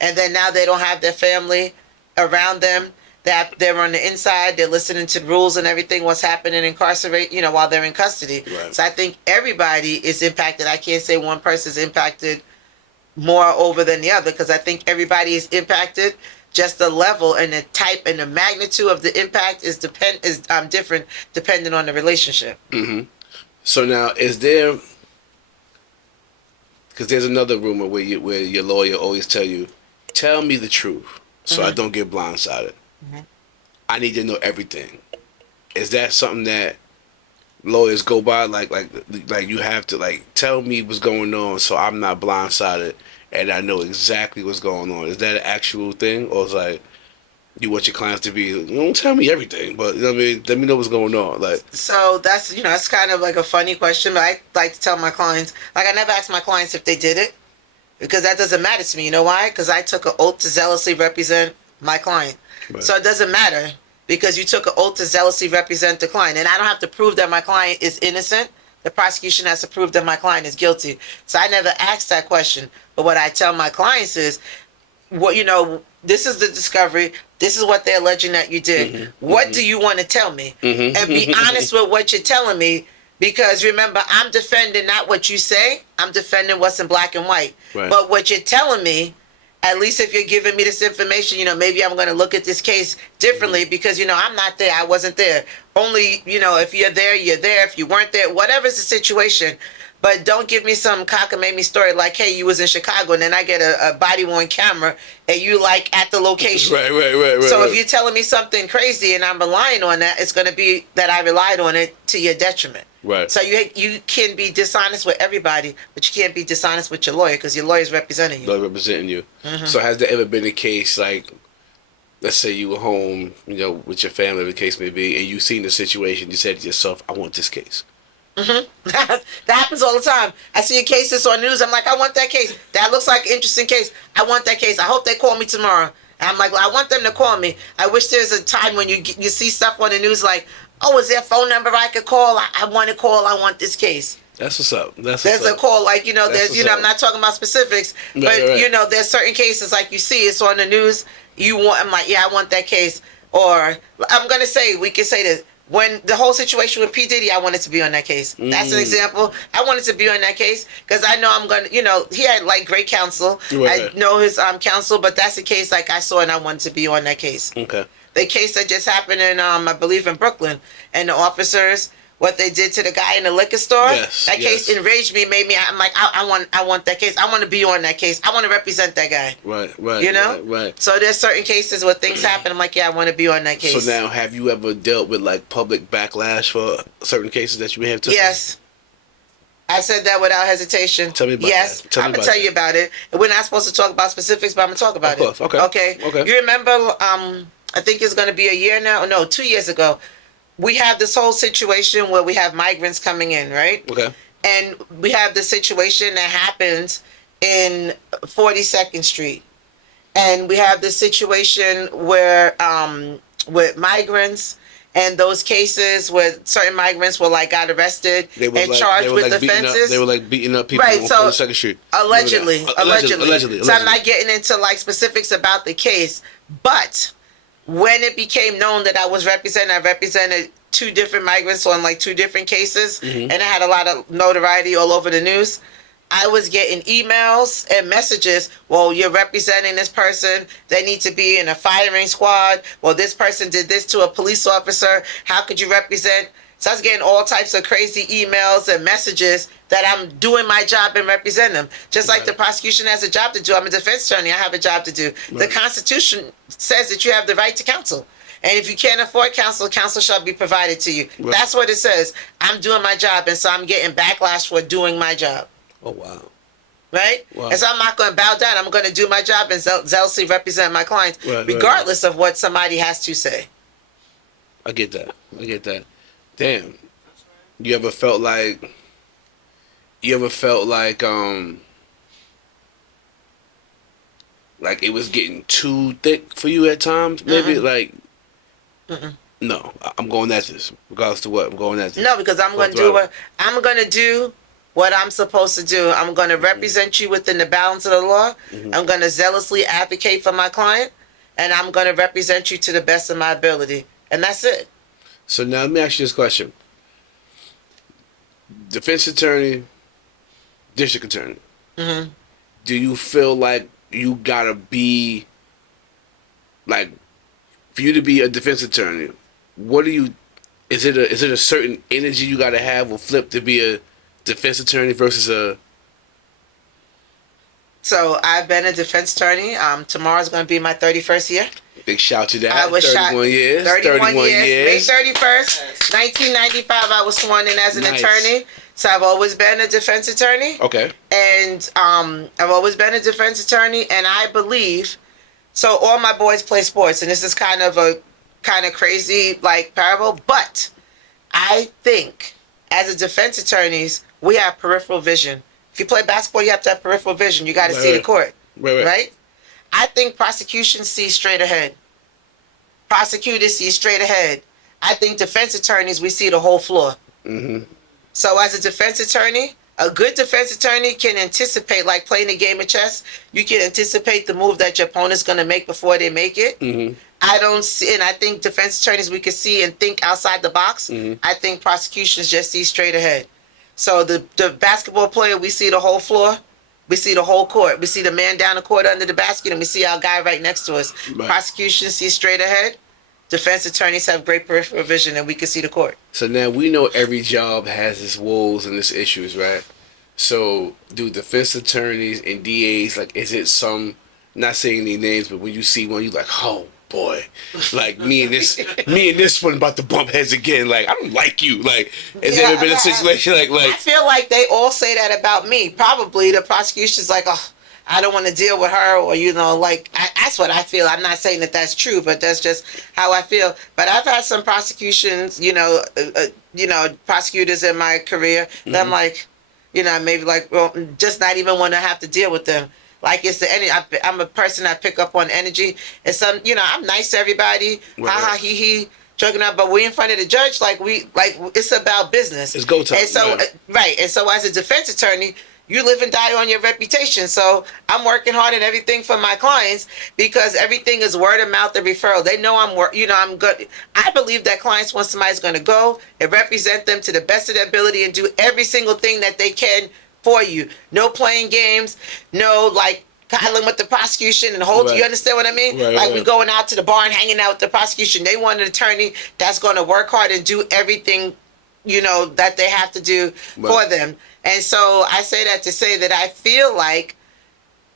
And then now they don't have their family around them. They're on the inside. They're listening to rules and everything, what's happening while they're in custody. Right. So I think everybody is impacted. I can't say one person's impacted more over than the other, because I think everybody is impacted. Just the level and the type and the magnitude of the impact is different depending on the relationship. So now, is there? Because there's another rumor where your lawyer always tell me the truth, so I don't get blindsided. I need to know everything. Is that something that lawyers go by? Like you have to tell me what's going on, so I'm not blindsided and I know exactly what's going on. Is that an actual thing, or is you want your clients to be, don't tell me everything, but you know what I mean, let me know what's going on. So that's it's kind of like a funny question, but I like to tell my clients, I never ask my clients if they did it, because that doesn't matter to me. You know why? Because I took an oath to zealously represent my client. Right. So it doesn't matter, because you took an oath to zealously represent the client, and I don't have to prove that my client is innocent. The prosecution has to prove that my client is guilty. So I never asked that question. But what I tell my clients is, this is the discovery. This is what they're alleging that you did. What do you want to tell me? And be honest with what you're telling me, because remember, I'm defending not what you say. I'm defending what's in black and white. Right. But what you're telling me, at least if you're giving me this information, maybe I'm going to look at this case differently, because, I'm not there. I wasn't there. Only, if you're there, you're there. If you weren't there, whatever's the situation. But don't give me some cockamamie story like, hey, you was in Chicago, and then I get a body-worn camera, and you at the location. Right. So if you're telling me something crazy and I'm relying on that, it's going to be that I relied on it to your detriment. Right. So you can be dishonest with everybody, but you can't be dishonest with your lawyer, because your lawyer's representing you. Lawyer representing you. So has there ever been a case let's say you were home, with your family, the case may be, and you seen the situation, you said to yourself, I want this case. That happens all the time. I see a case that's on the news. I'm like, I want that case. That looks like an interesting case. I want that case. I hope they call me tomorrow. And I'm like, well, I want them to call me. I wish there's a time when you see stuff on the news like, oh, is there a phone number I could call? I want to call. I want this case. That's what's up. There's a call, I'm not talking about specifics, but right. There's certain cases like you see it's on the news. I'm like, yeah, I want that case. Or I'm gonna say, we can say this. When the whole situation with P. Diddy, I wanted to be on that case. That's an example. I wanted to be on that case because I know I'm going to, he had great counsel. Right. I know his counsel, but that's a case I saw and I wanted to be on that case. Okay. The case that just happened in, I believe in Brooklyn, and the officers, what they did to the guy in the liquor store. Yes, that case enraged me, made me. I'm like, I want that case. I want to be on that case. I want to represent that guy. Right. Right. So there's certain cases where things happen. I'm like, yeah, I want to be on that case. So now, have you ever dealt with public backlash for certain cases that you may have taken? Yes. I said that without hesitation. Tell me about that. I'm gonna tell you about it. We're not supposed to talk about specifics, but I'm gonna talk about it. Of course. Okay. You remember? I think it's gonna be a year now. No, 2 years ago. We have this whole situation where we have migrants coming in, right? Okay. And we have the situation that happens in 42nd Street. And we have the situation where with migrants and those cases where certain migrants were got arrested and charged with offenses. They were beating up people on 42nd Street. Allegedly. So I'm not getting into specifics about the case, but when it became known that I represented 2 different migrants on 2 different cases, and I had a lot of notoriety all over the news. I was getting emails and messages. Well, you're representing this person. They need to be in a firing squad. Well, this person did this to a police officer. How could you represent? So I was getting all types of crazy emails and messages that I'm doing my job and represent them. Just like the prosecution has a job to do. I'm a defense attorney. I have a job to do. Right. The Constitution says that you have the right to counsel. And if you can't afford counsel, counsel shall be provided to you. Right. That's what it says. I'm doing my job, and so I'm getting backlash for doing my job. Oh, wow. Right? Wow. And so I'm not going to bow down. I'm going to do my job and zealously represent my clients, regardless of what somebody has to say. I get that. Damn. You ever felt like it was getting too thick for you at times? Maybe No, I'm going at this. Regardless to what, I'm going at this. No, because I'm going to do what I'm supposed to do. I'm going to represent you within the balance of the law. I'm going to zealously advocate for my client, and I'm going to represent you to the best of my ability. And that's it. So now let me ask you this question. Defense attorney, district attorney. Do you feel like you gotta be, for you to be a defense attorney, what do you is it a certain energy you got to have or flip to be a defense attorney versus a? So I've been a defense attorney. Tomorrow's going to be my 31st year. Big shout to that. I was 31 years. 31 years. May 31st, 1995, I was sworn in as an attorney. So I've always been a defense attorney. Okay. And I've always been a defense attorney, and I believe, so all my boys play sports, and this is kind of crazy like parable, but I think as a defense attorneys, we have peripheral vision. If you play basketball, you have to have peripheral vision. You got to see the court. Right? I think prosecution sees straight ahead. Prosecutors see straight ahead. I think defense attorneys, we see the whole floor. Mm-hmm. So as a defense attorney, a good defense attorney can anticipate, like playing a game of chess, you can anticipate the move that your opponent's going to make before they make it. Mm-hmm. I think defense attorneys, we can see and think outside the box. Mm-hmm. I think prosecutions just see straight ahead. So the basketball player, we see the whole floor. We see the whole court. We see the man down the court under the basket, and we see our guy right next to us. Right. Prosecution sees straight ahead. Defense attorneys have great peripheral vision, and we can see the court. So now we know every job has its woes and its issues, right? So do defense attorneys and DAs, like, is it some, not saying any names, but when you see one, you like, oh boy, like me and this one about to bump heads again. Like, I don't like you. Like, has there ever been a situation like? I feel like they all say that about me. Probably the prosecution's like, oh, I don't want to deal with her, or that's what I feel. I'm not saying that that's true, but that's just how I feel. But I've had some prosecutions, prosecutors in my career that I'm like, maybe like, well, just not even want to have to deal with them. Like, it's I'm a person that pick up on energy. And I'm nice to everybody. Right. Ha ha he he, joking out. But we in front of the judge, it's about business. It's go time. And so right. And so as a defense attorney, you live and die on your reputation. So I'm working hard and everything for my clients because everything is word of mouth and referral. They know I'm good. I believe that clients want somebody's going to go and represent them to the best of their ability and do every single thing that they can for you. No playing games, no cuddling with the prosecution and hold. Right. You understand what I mean? Right, we going out to the bar and hanging out with the prosecution. They want an attorney that's going to work hard and do everything, that they have to do for them. And so I say that to say that I feel like,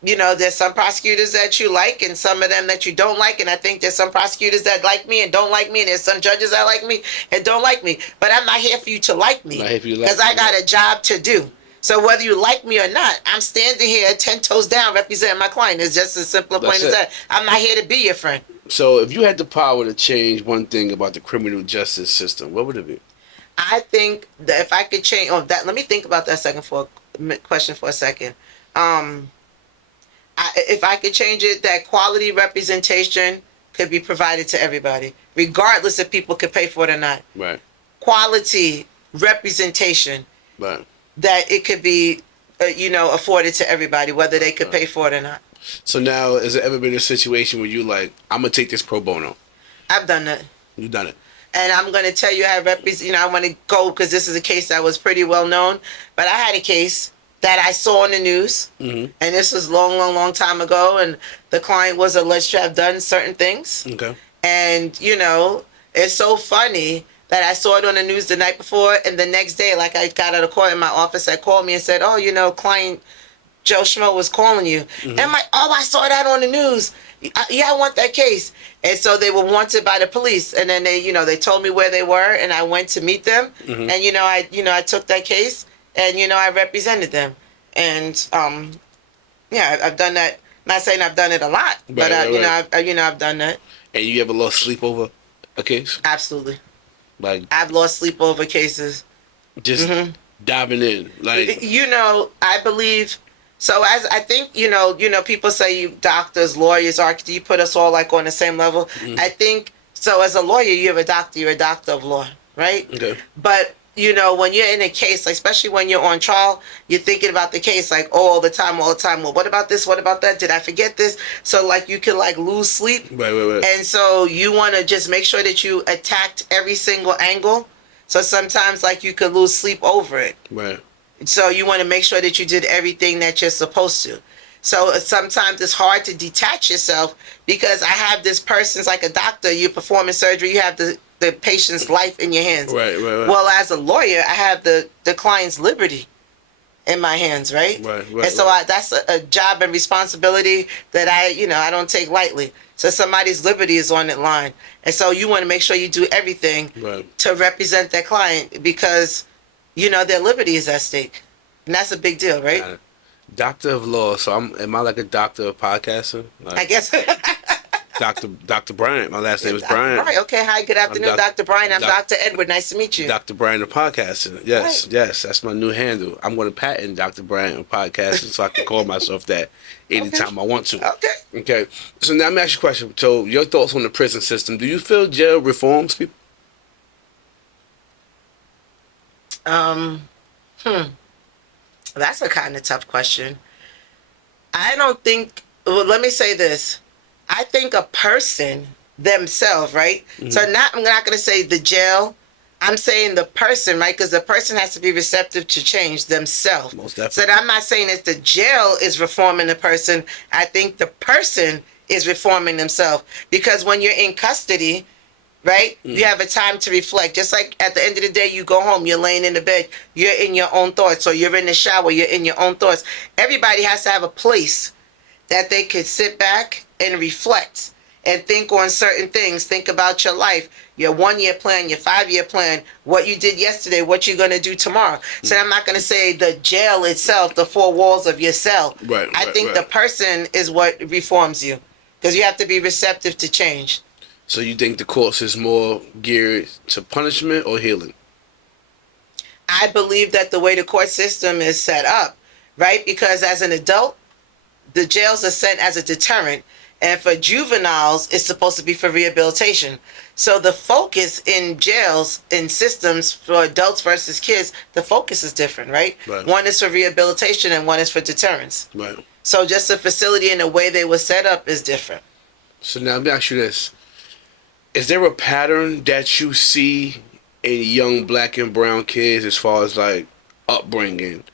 there's some prosecutors that you like and some of them that you don't like. And I think there's some prosecutors that like me and don't like me. And there's some judges that like me and don't like me. But I'm not here for you to like me because I got a job to do. So whether you like me or not, I'm standing here 10 toes down representing my client. It's just as simple a point as that. I'm not here to be your friend. So if you had the power to change one thing about the criminal justice system, what would it be? I think that if I could change let me think about that question for a second. If I could change it, that quality representation could be provided to everybody, regardless if people could pay for it or not. Right. Quality representation. Right. That it could be, afforded to everybody, whether they could pay for it or not. So now, has there ever been a situation where you like, I'm gonna take this pro bono? I've done that. You've done it. And I'm going to tell you, I want to go because this is a case that was pretty well known. But I had a case that I saw on the news, and this was long time ago. And the client was alleged to have done certain things. Okay. And it's so funny that I saw it on the news the night before, and the next day, like I got out of court in my office, that called me and said, "Oh, client Joe Schmo was calling you," and I'm like, "Oh, I saw that on the news. Yeah, I want that case." And so they were wanted by the police, and then they told me where they were, and I went to meet them, and I took that case, and I represented them, and I've done that. Not saying I've done it a lot, but I've done that. And you ever lost sleep over a case? Absolutely. I've lost sleep over cases. Just diving in, I believe. So as I think, people say you doctors, lawyers, architects, you put us all on the same level. Mm-hmm. I think, so as a lawyer, you're a doctor of law, right? Okay. But, when you're in a case, especially when you're on trial, you're thinking about the case all the time. Well, what about this? What about that? Did I forget this? So you could lose sleep. Right. And so you want to just make sure that you attacked every single angle. So sometimes you could lose sleep over it. Right. So you want to make sure that you did everything that you're supposed to. So sometimes it's hard to detach yourself because I have this person's like a doctor, you're performing surgery, you have the the patient's life in your hands. Right. Well, as a lawyer, I have the client's liberty in my hands, right? And so that's a job and responsibility that I don't take lightly. So somebody's liberty is on that line. And so you want to make sure you do everything to represent that client because, their liberty is at stake. And that's a big deal, right? Doctor of law. So am I like a doctor of podcasting? Like, I guess. Dr. Bryant. My last name is Bryant. Right. Okay. Hi. Good afternoon, Dr. Bryant. I'm Dr. Edward. Nice to meet you. Dr. Bryant of podcasting. Yes. Right. Yes. That's my new handle. I'm going to patent Dr. Bryant of podcasting so I can call myself that anytime I want to. Okay. So now let me ask you a question. So your thoughts on the prison system. Do you feel jail reforms people? That's a kind of tough question. I don't think. Well, let me say this. I think a person themselves, right? Mm-hmm. So I'm not going to say the jail. I'm saying the person, right? Because the person has to be receptive to change themselves. Most definitely. So I'm not saying that the jail is reforming the person. I think the person is reforming themselves. Because when you're in custody, right, you have a time to reflect. Just like at the end of the day, you go home, you're laying in the bed, you're in your own thoughts, or you're in the shower, you're in your own thoughts. Everybody has to have a place that they could sit back and reflect and think on certain things. Think about your life, your 1-year plan, your 5-year plan, what you did yesterday, what you're going to do tomorrow. So I'm not going to say the jail itself, the 4 walls of your cell. I think the person is what reforms you because you have to be receptive to change. So you think the courts is more geared to punishment or healing? I believe that the way the court system is set up, right? Because as an adult, the jails are set as a deterrent. And for juveniles, it's supposed to be for rehabilitation. So the focus in jails, in systems for adults versus kids, the focus is different, right? One is for rehabilitation and one is for deterrence. So just the facility and the way they were set up is different. So now let me ask you this. Is there a pattern that you see in young black and brown kids as far as like upbringing?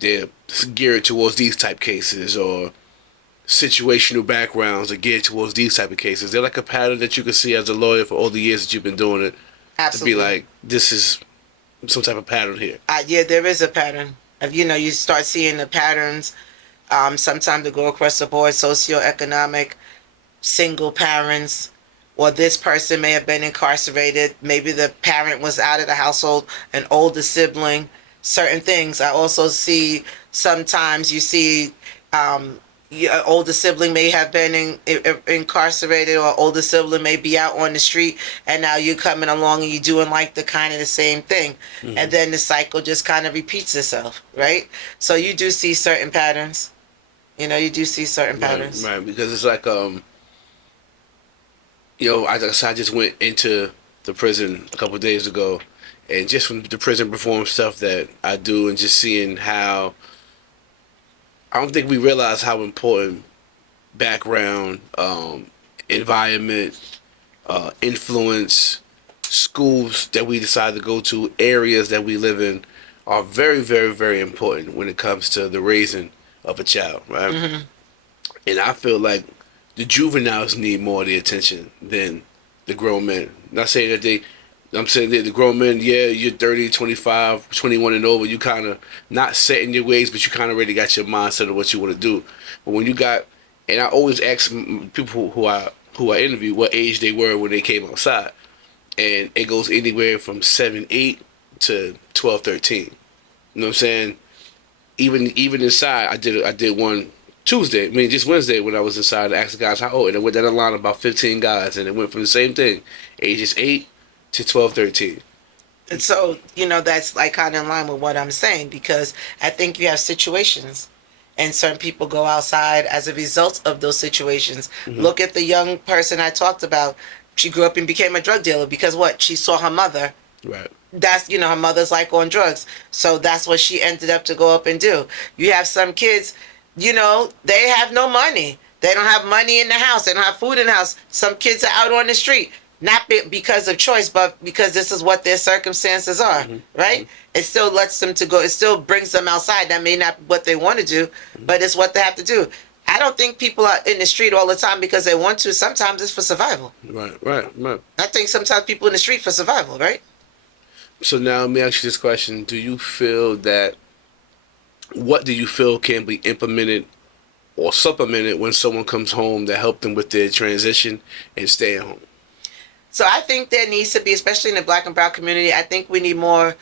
They're geared towards these type cases or situational backgrounds are geared towards these type of cases. Is there like a pattern that you can see as a lawyer for all the years that you've been doing it? Absolutely. To be like, this is some type of pattern here. Yeah, there is a pattern. You start seeing the patterns. Sometimes they go across the board, socioeconomic, single parents, or this person may have been incarcerated. Maybe the parent was out of the household, an older sibling, certain things. I also see sometimes you see your older sibling may have been incarcerated or older sibling may be out on the street and now you're coming along and you're doing like the kind of the same thing. And then the cycle just kind of repeats itself, right? So you do see certain patterns. You do see certain patterns. Right, because it's like, I just went into the prison a couple of days ago, and just from the prison reform stuff that I do and just seeing how, I don't think we realize how important background, environment, influence, schools that we decide to go to, areas that we live in are very, very, very important when it comes to the raising of a child, right? And I feel like the juveniles need more of the attention than the grown men. Not saying that I'm saying that the grown men, you're 30, 25, 21 and over, you kind of not set in your ways, but you kind of already got your mindset of what you want to do. But when you got, and I always ask people who I interview what age they were when they came outside. And it goes anywhere from 7, 8 to 12, 13. You know what I'm saying? Even inside, I did one Tuesday, just Wednesday when I was inside, I asked the guys how old, and I went down the line about 15 guys, and it went from the same thing, ages 8 to 12, 13. And so, that's like kind of in line with what I'm saying, because I think you have situations, and certain people go outside as a result of those situations. Look at the young person I talked about. She grew up and became a drug dealer because what? She saw her mother. Right. That's, her mother's like on drugs. So that's what she ended up to go up and do. You have some kids, they have no money. They don't have money in the house. They don't have food in the house. Some kids are out on the street, not because of choice, but because this is what their circumstances are, right? It still lets them to go. It still brings them outside. That may not be what they want to do, but it's what they have to do. I don't think people are in the street all the time because they want to. Sometimes it's for survival. Right. I think sometimes people in the street for survival, right? So now let me ask you this question. Do you feel that, what do you feel can be implemented or supplemented when someone comes home to help them with their transition and staying home? So I think there needs to be, especially in the Black and brown community, I think we need more,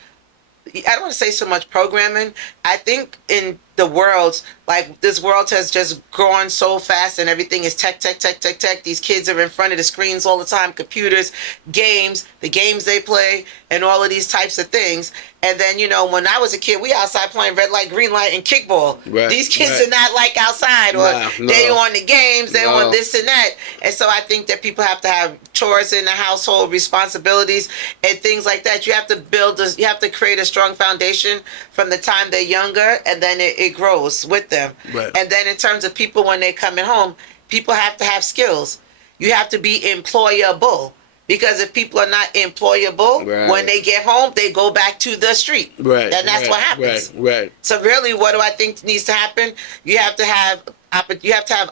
I don't want to say so much programming. I think in the world, like this world has just gone so fast and everything is tech. These kids are in front of the screens all the time, computers, games, the games they play, and all of these types of things. And then, you know, when I was a kid, we outside playing red light, green light, and kickball. Right, These kids are not like outside, or they on the games, they on this and that. And so I think that people have to have chores in the household, responsibilities, and things like that. You have to build this, you have to create a strong foundation from the time they're younger, and then it grows with them. Right. And then in terms of people when they coming home, people have to have skills. You have to be employable. Because if people are not employable, when they get home, they go back to the street. Right. And that's what happens. Right. So really, what do I think needs to happen? You have to have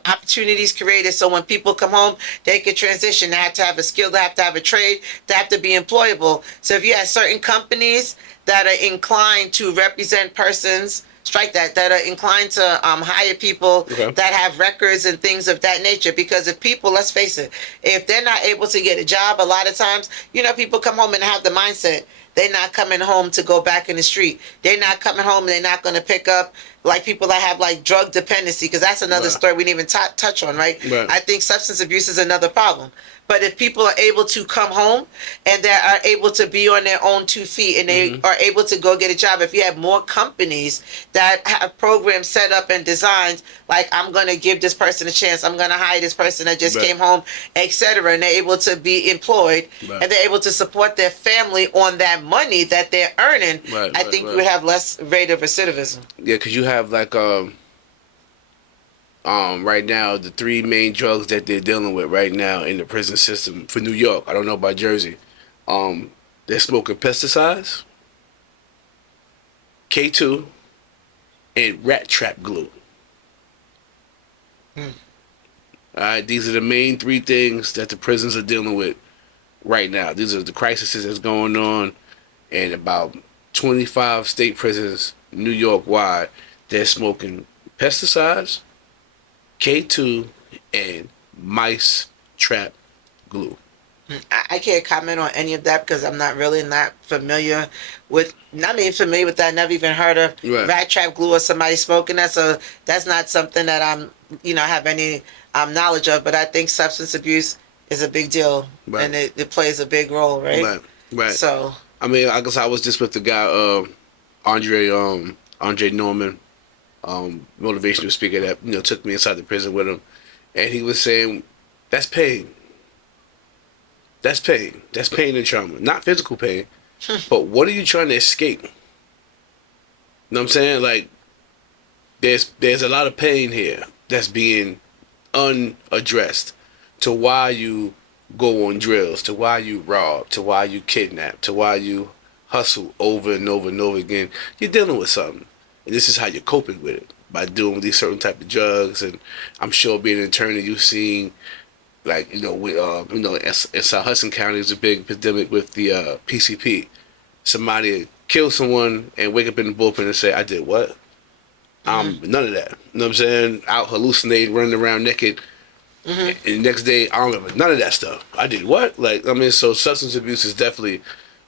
opportunities created so when people come home, they can transition. They have to have a skill, they have to have a trade, they have to be employable. So if you have certain companies that are inclined to represent persons, strike that are inclined to hire people that have records and things of that nature. Because if people, let's face it, if they're not able to get a job, a lot of times, you know, people come home and have the mindset they're not coming home to go back in the street. They're not coming home and they're not going to pick up like people that have like drug dependency, because that's another story we didn't even touch on, right? I think substance abuse is another problem. But if people are able to come home and they are able to be on their own 2 feet and they are able to go get a job, if you have more companies that have programs set up and designed, like I'm going to give this person a chance, I'm going to hire this person that just came home, etc., and they're able to be employed and they're able to support their family on that money that they're earning, I think we would have less rate of recidivism. Yeah, because you have like right now, the 3 main drugs that they're dealing with right now in the prison system for New York, I don't know about Jersey, they're smoking pesticides, K2, and rat trap glue. All right, these are the main 3 things that the prisons are dealing with right now. These are the crises that's going on in about 25 state prisons, New York wide. They're smoking pesticides, K2, and mice trap glue. I can't comment on any of that because I'm not familiar with, not even familiar with that. I never even heard of rat trap glue or somebody smoking that. So that's not something that I'm, have any knowledge of. But I think substance abuse is a big deal, and it plays a big role, right? Right. So I mean, I guess I was just with the guy, Andre Norman, motivational speaker that took me inside the prison with him, and he was saying, that's pain. That's pain. That's pain and trauma, not physical pain, but what are you trying to escape? You know what I'm saying? Like, there's a lot of pain here that's being unaddressed, to why you go on drills, to why you rob, to why you kidnap, to why you hustle over and over and over again. You're dealing with something. And this is how you're coping with it, by doing these certain type of drugs. And I'm sure being an attorney, you've seen, like, in South Hudson County, there's a big epidemic with the PCP. Somebody kill someone and wake up in the bullpen and say, I did what? None of that. You know what I'm saying? Out hallucinating, running around naked. And the next day, I don't remember none of that stuff. I did what? Like, I mean, so substance abuse is definitely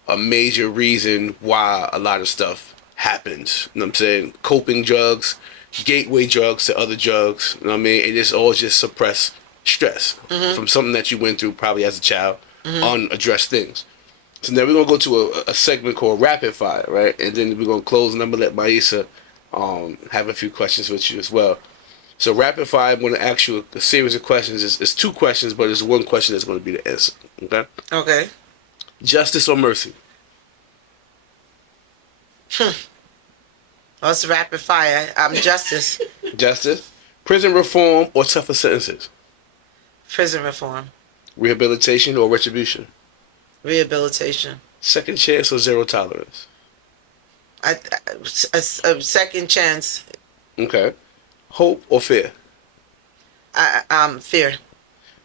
a major reason why a lot of stuff happens. You know what I'm saying? Coping drugs, gateway drugs to other drugs. You know what I mean? And it's all just suppress stress from something that you went through probably as a child, unaddressed things. So now we're going to go to a segment called Rapid Fire, right? And then we're going to close, and I'm going to let Maisa have a few questions with you as well. So Rapid Fire, I'm going to ask you a series of questions. It's 2 questions, but it's 1 question that's going to be the answer. Okay? Okay. Justice or mercy? What's rapid fire? Justice. Justice. Prison reform or tougher sentences? Prison reform. Rehabilitation or retribution? Rehabilitation. Second chance or zero tolerance? A second chance. Okay. Hope or fear? Fear.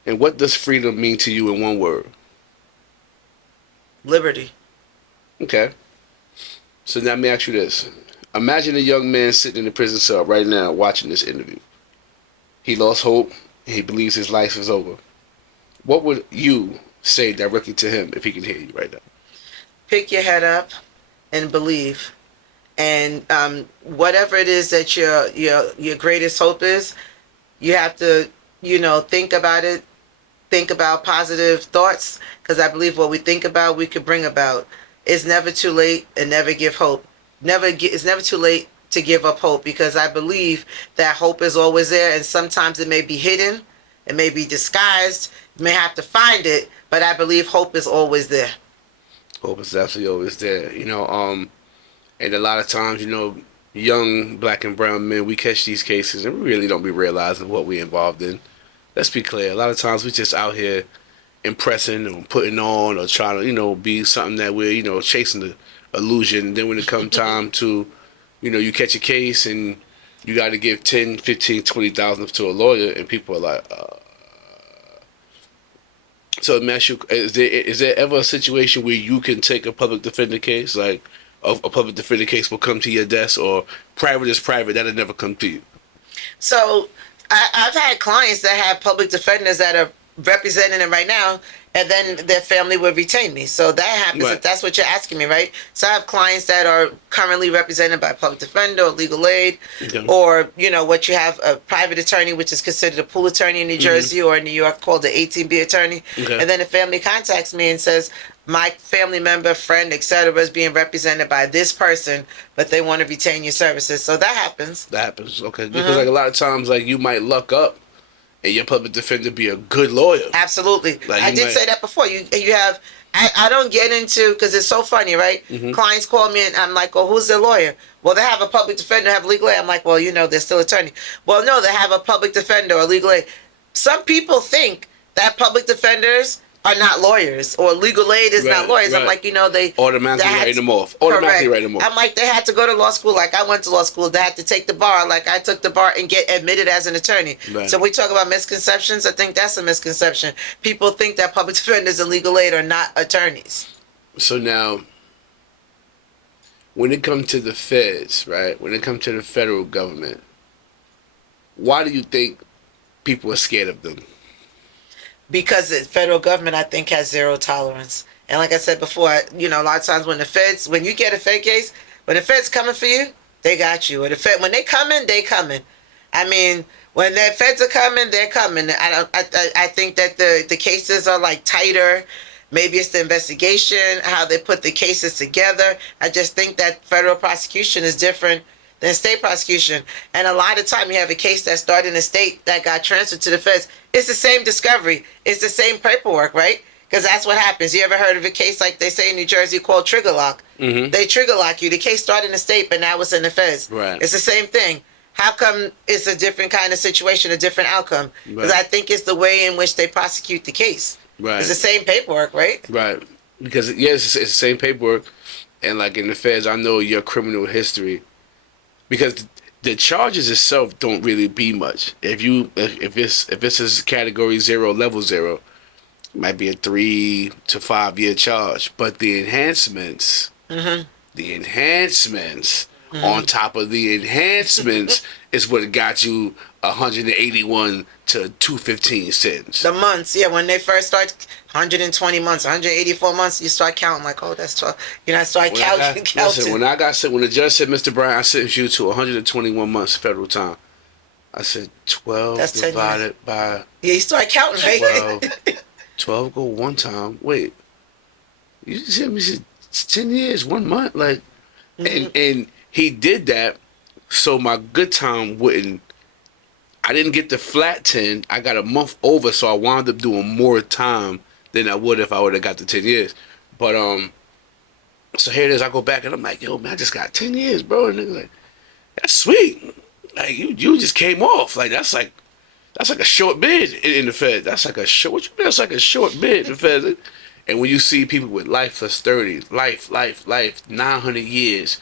And what does freedom mean to you in one word? Liberty. Okay. So now let me ask you this. Imagine a young man sitting in the prison cell right now watching this interview. He lost hope and he believes his life is over. What would you say directly to him if he can hear you right now? Pick your head up and believe. And whatever it is that your greatest hope is, you have to, think about it. Think about positive thoughts, because I believe what we think about, we could bring about. It's never too late, and never give hope. It's never too late to give up hope, because I believe that hope is always there, and sometimes it may be hidden, it may be disguised, you may have to find it, but I believe hope is always there. Hope is absolutely always there. And a lot of times, young black and brown men, we catch these cases and we really don't be realizing what we're involved in. Let's be clear. A lot of times we just out here impressing or putting on or trying to, be something that we're, chasing the illusion. And then when it comes time to, you catch a case and you got to give 10, 15, 20,000 to a lawyer, and people are like, So, Matthew, is there ever a situation where you can take a public defender case, like a public defender case will come to your desk, or private is private, that'll never come to you? So I've had clients that have public defenders that are representing them right now, and then their family would retain me. So that happens, Right. if that's what you're asking me, right? So I have clients that are currently represented by a public defender or legal aid, Okay. or, what you have, a private attorney, which is considered a pool attorney in New Jersey or in New York, called the 18B attorney. Okay. And then the family contacts me and says, my family member, friend, etc., is being represented by this person, but they want to retain your services. So that happens. That happens, okay. Because like a lot of times, like you might luck up and your public defender be a good lawyer. Absolutely. Like I did say that before. You have, I don't get into, because it's so funny, right? Mm-hmm. Clients call me and I'm like, well, who's their lawyer? Well, they have a public defender, have legal aid. I'm like, well, they're still attorney. Well, no, they have a public defender or legal aid. Some people think that public defenders are not lawyers, or legal aid is not lawyers. Right. I'm like, they automatically write them off. Automatically write them off. I'm like, they had to go to law school like I went to law school. They had to take the bar like I took the bar and get admitted as an attorney. Right. So we talk about misconceptions. I think that's a misconception. People think that public defenders and legal aid are not attorneys. So now, when it comes to the feds, right? When it comes to the federal government, why do you think people are scared of them? Because the federal government, I think, has zero tolerance. And like I said before, a lot of times when you get a Fed case, when the Fed's coming for you, they got you. When they coming, they coming. I mean, when the Feds are coming, they're coming. I think that the cases are like tighter. Maybe it's the investigation, how they put the cases together. I just think that federal prosecution is different than state prosecution. And a lot of time you have a case that started in a state that got transferred to the feds. It's the same discovery. It's the same paperwork, right? Because that's what happens. You ever heard of a case like they say in New Jersey called trigger lock? Mm-hmm. They trigger lock you. The case started in the state, but now it's in the feds. Right. It's the same thing. How come it's a different kind of situation, a different outcome? Because I think it's the way in which they prosecute the case. Right. It's the same paperwork, right? Right. Because, yes, it's the same paperwork. And, like, in the feds, I know your criminal history. Because the charges itself don't really be much. If this is category 0, level 0, it might be a 3 to 5 year charge. But the enhancements, on top of the enhancements is what got you 181 to 215 sentence. The months, yeah, when they first start 120 months, 184 months, you start counting like, oh, that's 12. I start counting. Listen, when the judge said, Mr. Brown, I sentenced you to 121 months federal time. I said 12 that's divided by. Yeah, you start counting, right? 12 go one time. Wait, you said me 10 years, 1 month, like, and he did that so my good time wouldn't. I didn't get the flat 10. I got a month over, so I wound up doing more time than I would if I would have got the 10 years. But so here it is. I go back and I'm like, yo, man, I just got 10 years, bro. And niggas like, that's sweet. Like you just came off. Like that's like a short bid in the Fed. That's like a short. What you mean? That's like a short bid in the Fed. And when you see people with life plus 30, life, 900 years,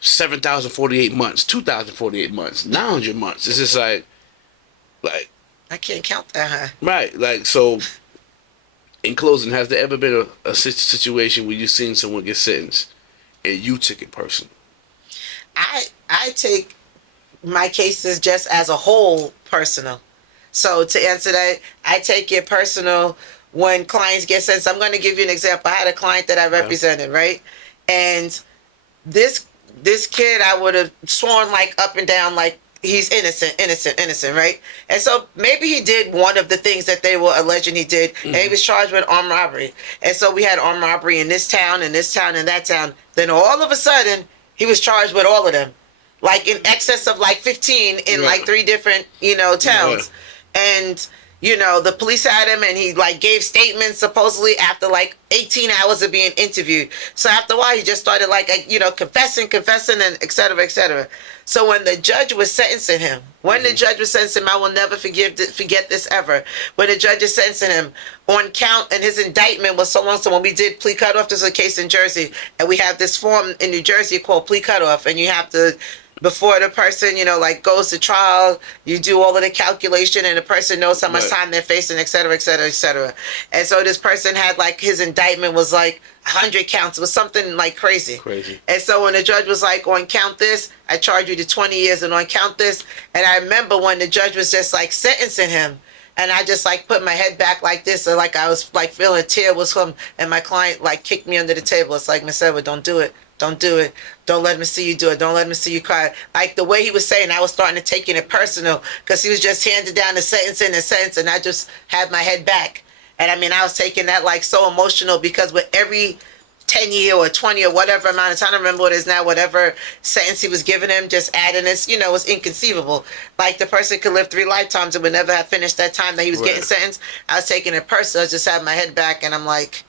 7,048 months, 2,048 months, 900 months, it's just like I can't count that high. Right. Like, so, in closing, has there ever been a situation where you've seen someone get sentenced and you took it personal? I take my cases just as a whole personal. So to answer that, I take it personal when clients get sentenced. I'm going to give you an example. I had a client that I represented, right? And this kid, I would have sworn like up and down like he's innocent, right? And so maybe he did one of the things that they were alleging he did, and he was charged with armed robbery. And so we had armed robbery in this town, and this town, and that town. Then all of a sudden, he was charged with all of them, like in excess of like 15 in like 3 different, towns. And the police had him, and he like gave statements supposedly after like 18 hours of being interviewed. So after a while, he just started like confessing, and et cetera, et cetera. So when the judge was sentencing him, I will never forget this ever. When the judge is sentencing him on count, and his indictment was so when we did plea cutoff, this is a case in Jersey, and we have this form in New Jersey called plea cutoff, and you have to, before the person, goes to trial, you do all of the calculation, and the person knows how much time they're facing, et cetera, et cetera, et cetera. And so this person had like, his indictment was like 100 counts. It was something like crazy. And so when the judge was like, on count this, I charge you to 20 years, and on count this. And I remember when the judge was just like sentencing him, and I just like put my head back like this, or like I was like feeling a tear was from, and my client like kicked me under the table. It's like, Miss Edward, don't do it. Don't do it. Don't let me see you do it. Don't let me see you cry. Like the way he was saying, I was starting to take it personal, because he was just handing down the sentence, and I just had my head back. And I mean, I was taking that like so emotional, because with every 10 year or 20 or whatever amount of time, I don't remember what it is now, whatever sentence he was giving him, just adding this, was inconceivable. Like the person could live 3 lifetimes and would never have finished that time that he was getting sentenced. I was taking it personal. I just had my head back, and I'm like,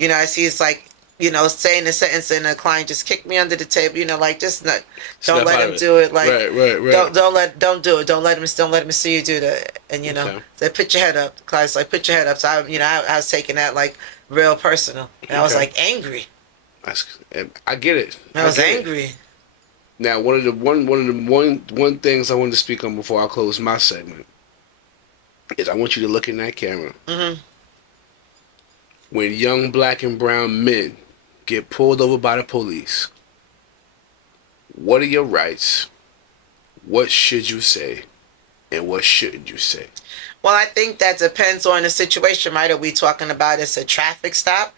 as he's like, saying the sentence, and the client just kicked me under the table, like, just not, don't let him do it. Like, don't do it. Don't let him see you do that. And, say, put your head up. The client's like, put your head up. So I was taking that like real personal. And I was like angry. I get it. I was angry. Now, one of the things I wanted to speak on before I close my segment is I want you to look in that camera. Mm-hmm. When young black and brown men get pulled over by the police, what are your rights? What should you say? And what shouldn't you say? Well, I think that depends on the situation, right? Are we talking about it's a traffic stop?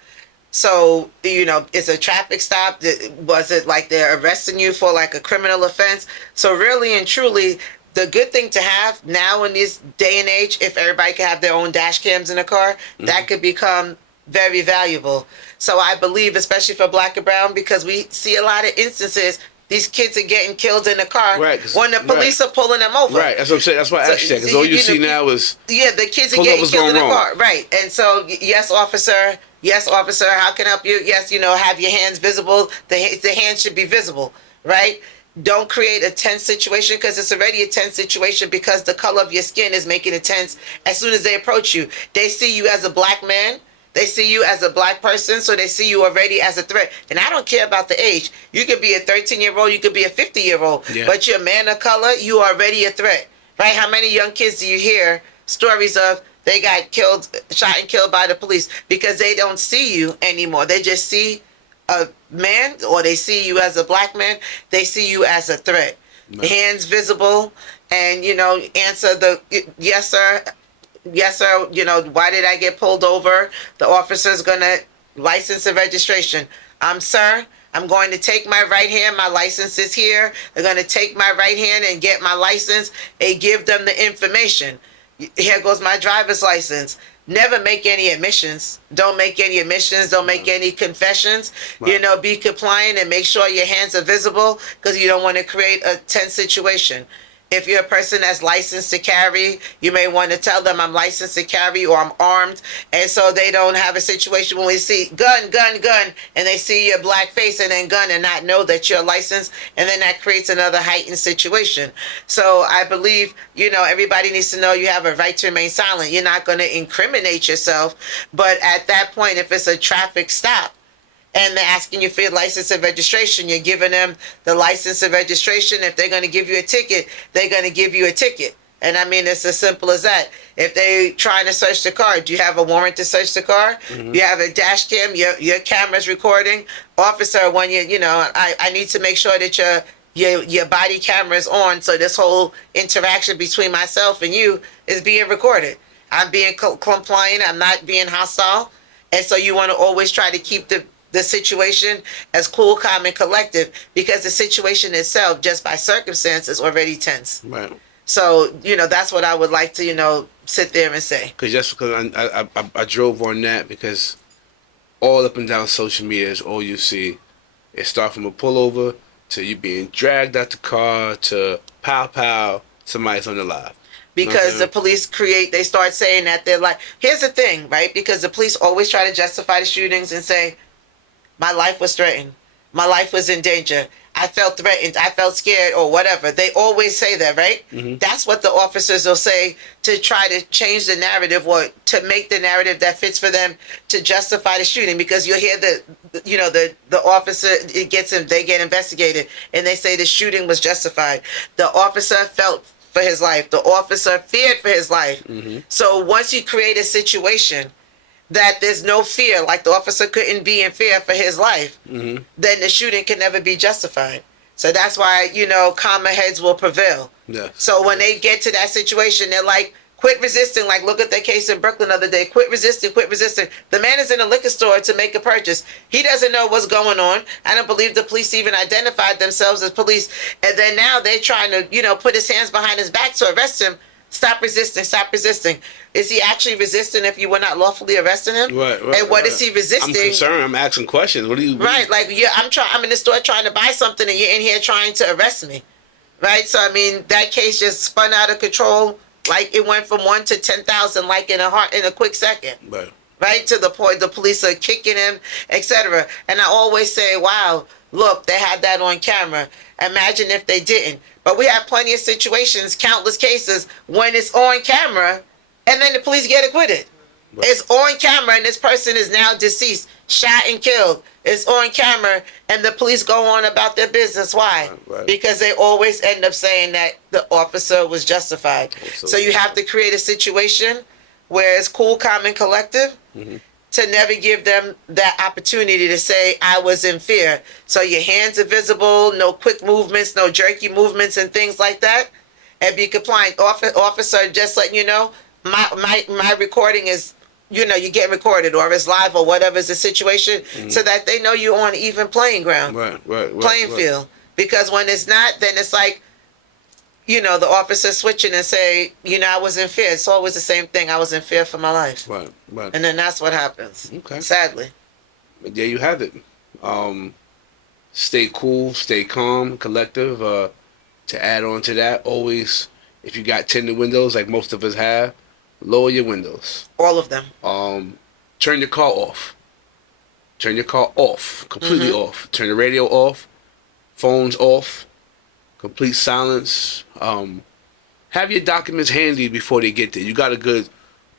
So, it's a traffic stop. Was it like they're arresting you for like a criminal offense? So really and truly, the good thing to have now in this day and age, if everybody can have their own dash cams in a car, that could become very valuable. So I believe, especially for black and brown, because we see a lot of instances, these kids are getting killed in the car when the police are pulling them over. Right, that's what I'm saying. That's why I asked you that, because all you see now is the kids are getting killed in the car. Right, and so yes, officer, how can I help you? Yes, have your hands visible. The hands should be visible, right? Don't create a tense situation, because it's already a tense situation, because the color of your skin is making it tense. As soon as they approach you, they see you as a black man. They see you as a black person, so they see you already as a threat. And I don't care about the age. You could be a 13-year-old, you could be a 50-year-old, but you're a man of color, you are already a threat, right? How many young kids do you hear stories of they got shot and killed by the police because they don't see you anymore? They just see a man, or they see you as a black man. They see you as a threat. No. Hands visible, and, answer the yes, sir. Yes, sir. Why did I get pulled over? The officer's going to license and registration. Sir, I'm going to take my right hand. My license is here. They're going to take my right hand and get my license and give them the information. Here goes my driver's license. Never make any admissions. Don't make any admissions. Don't make any confessions. Right. Be compliant and make sure your hands are visible, because you don't want to create a tense situation. If you're a person that's licensed to carry, you may want to tell them, I'm licensed to carry, or I'm armed. And so they don't have a situation when we see gun, and they see your black face and then gun, and not know that you're licensed. And then that creates another heightened situation. So I believe, everybody needs to know you have a right to remain silent. You're not going to incriminate yourself. But at that point, if it's a traffic stop, and they're asking you for your license and registration, you're giving them the license and registration. If they're going to give you a ticket, they're going to give you a ticket. And I mean, it's as simple as that. If they trying to search the car, do you have a warrant to search the car? Mm-hmm. You have a dash cam, your camera's recording. Officer, when I need to make sure that your body camera is on, so this whole interaction between myself and you is being recorded. I'm being compliant. I'm not being hostile. And so you want to always try to keep the situation as cool, calm, and collective, because the situation itself, just by circumstance, is already tense. Right. So, that's what I would like to, sit there and say. Because I drove on that, because all up and down social media is all you see. It starts from a pullover to you being dragged out the car to pow, somebody's on the live. Because the police they start saying that they're like, here's the thing, right? Because the police always try to justify the shootings and say, my life was threatened. My life was in danger. I felt threatened. I felt scared, or whatever. They always say that, right? Mm-hmm. That's what the officers will say to try to change the narrative, or to make the narrative that fits for them to justify the shooting. Because you'll hear the officer, they get investigated, and they say the shooting was justified. The officer felt for his life. The officer feared for his life. Mm-hmm. So once you create a situation that there's no fear, like the officer couldn't be in fear for his life, mm-hmm. then the shooting can never be justified. So that's why, calmer heads will prevail. Yeah. So when they get to that situation, they're like, quit resisting. Like, look at that case in Brooklyn the other day. Quit resisting. The man is in a liquor store to make a purchase. He doesn't know what's going on. I don't believe the police even identified themselves as police. And then now they're trying to, put his hands behind his back to arrest him. Stop resisting. Is he actually resisting if you were not lawfully arresting him? Right. And what is he resisting? I'm concerned. I'm asking questions. What do you... Right. Like, I'm in the store trying to buy something, and you're in here trying to arrest me. Right? So, I mean, that case just spun out of control. Like, it went from 1 to 10,000, like in a quick second. Right? To the point the police are kicking him, etc. And I always say, wow, look, they had that on camera. Imagine if they didn't. But we have plenty of situations, countless cases, when it's on camera, and then the police get acquitted. Right. It's on camera, and this person is now deceased, shot and killed. It's on camera, and the police go on about their business. Why? Right. Because they always end up saying that the officer was justified. So you have to create a situation where it's cool, calm, and collective, mm-hmm. to never give them that opportunity to say, I was in fear. So your hands are visible, no quick movements, no jerky movements and things like that, and be compliant. Officer, just letting you know, my recording is, you're getting recorded, or it's live, or whatever is the situation, mm-hmm. so that they know you're on even playing ground, playing field. Because when it's not, then it's like, the officer switching and say, I was in fear. It's always the same thing. I was in fear for my life. Right. And then that's what happens. Okay. Sadly. But there you have it. Stay cool, stay calm, collective. To add on to that, always, if you got tinted windows like most of us have, lower your windows. All of them. Turn your car off. Turn your car off. Completely mm-hmm. off. Turn the radio off. Phones off. Complete silence. Have your documents handy before they get there. You got a good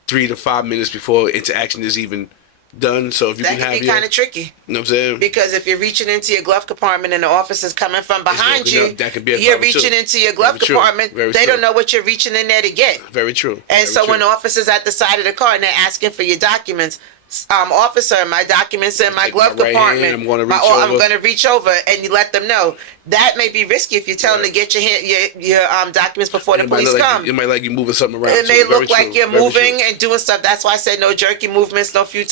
3 to 5 minutes before interaction is even done. So if you that can be kind of tricky. You know what I'm saying? Because if you're reaching into your glove compartment and the officer's coming from behind you, that could be you're reaching into your glove compartment. They don't know what you're reaching in there to get. Very true. And so when the officer's at the side of the car and they're asking for your documents, officer, my documents in my glove compartment. Hand, I'm going to reach over, and you let them know. That may be risky if you tell them to get your documents before the police come. It might like you moving something around. It may look like you're moving and doing stuff. That's why I said no jerky movements, no few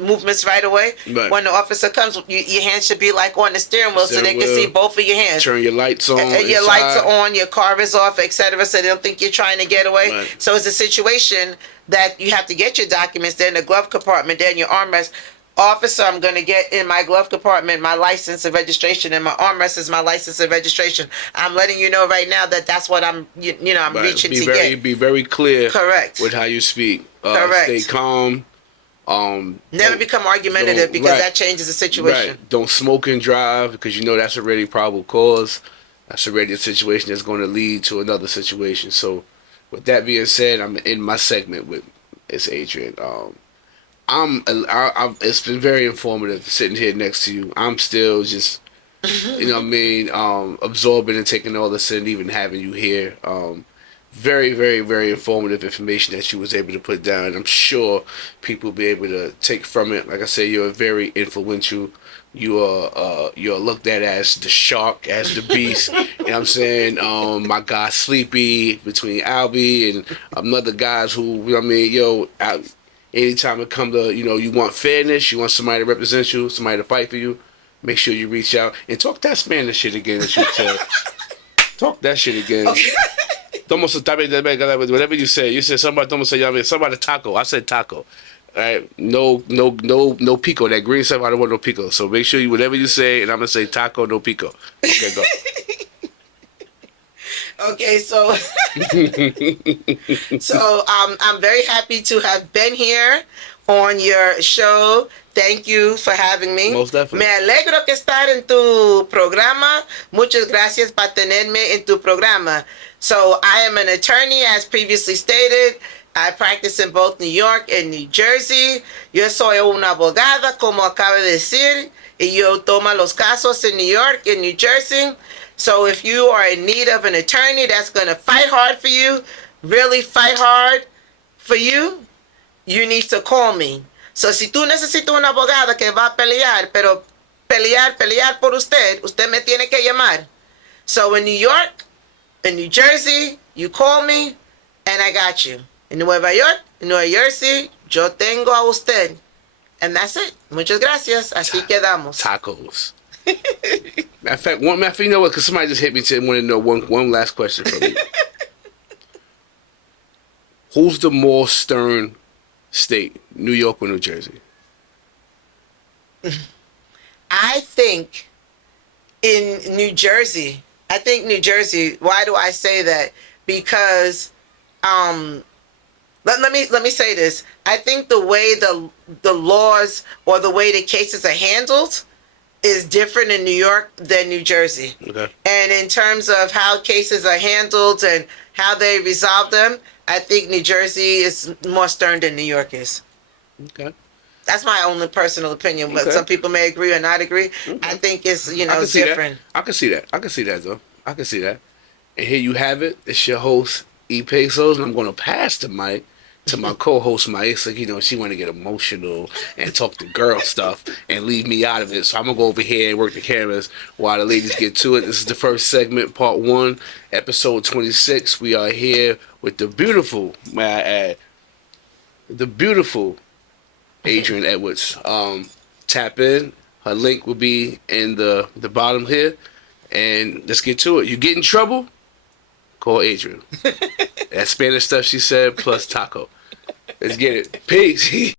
movements right away. Right. When the officer comes, your hands should be like on the steering wheel so they can see both of your hands. Turn your lights on. Your lights are on, your car is off, etc. So they don't think you're trying to get away. Right. So it's a situation that you have to get your documents. They're in the glove compartment. They're in your armrest. Officer, I'm going to get in my glove compartment my license and registration, and my armrest is my license and registration. I'm letting you know right now that that's what I'm reaching to get. Be very clear. Correct. With how you speak. Correct. Stay calm. Never become argumentative, because that changes the situation. Right. Don't smoke and drive, because that's already probable cause. That's already a situation that's going to lead to another situation. So, with that being said, I'm in my segment with Adrienne. It's been very informative sitting here next to you. I'm still just, absorbing and taking all this in, even having you here. very, very, very informative information that you was able to put down. I'm sure people will be able to take from it. Like I said, you're very influential. You're looked at as the shark, as the beast. You know what I'm saying? My guy Sleepy, between Albie and other guys who, you know what I mean, anytime it come to, you want fairness, you want somebody to represent you, somebody to fight for you, make sure you reach out and talk that Spanish shit again that you said. Talk that shit again. Okay. Whatever you said somebody somebody taco. I said taco. All right, no pico. That green stuff, I don't want no pico. So make sure whatever you say, and I'm gonna say taco, no pico. Okay, go. Okay, so I'm very happy to have been here on your show. Thank you for having me. Most definitely. Me alegro que estar en tu programa. Muchas gracias por tenerme en tu programa. So I am an attorney, as previously stated. I practice in both New York and New Jersey. Yo soy una abogada, como acaba de decir, y yo tomo los casos in New York and New Jersey. So if you are in need of an attorney that's going to fight hard for you, really fight hard for you, you need to call me. So si tú necesitas una abogada que va a pelear, pero pelear por usted me tiene que llamar. So in New York, in New Jersey, you call me and I got you. En Nueva York, en Nueva Jersey, yo tengo a usted. And that's it. Muchas gracias. Así quedamos. Tacos. Matter of fact, you know what? Because somebody just hit me and wanted to know one last question from you. Who's the more stern state, New York or New Jersey? I think in New Jersey. I think New Jersey. Why do I say that? Because let me say this. I think the way the laws or the way the cases are handled is different in New York than New Jersey. Okay. And in terms of how cases are handled and how they resolve them, I think New Jersey is more stern than New York is. Okay. That's my only personal opinion, but some people may agree or not agree. Okay. I think it's, different. I can see that. I can see that, though. I can see that. And here you have it. It's your host, E. Pesos, and I'm going to pass the mic to my co-host, Maisa. She want to get emotional and talk the girl stuff and leave me out of it. So I'm going to go over here and work the cameras while the ladies get to it. This is the first segment, part 1, episode 26. We are here with the beautiful, may I add, the beautiful Adrienne Edwards. Tap in. Her link will be in the bottom here. And let's get to it. You get in trouble? Call Adrienne. That Spanish stuff she said plus taco. Let's get it. Peace.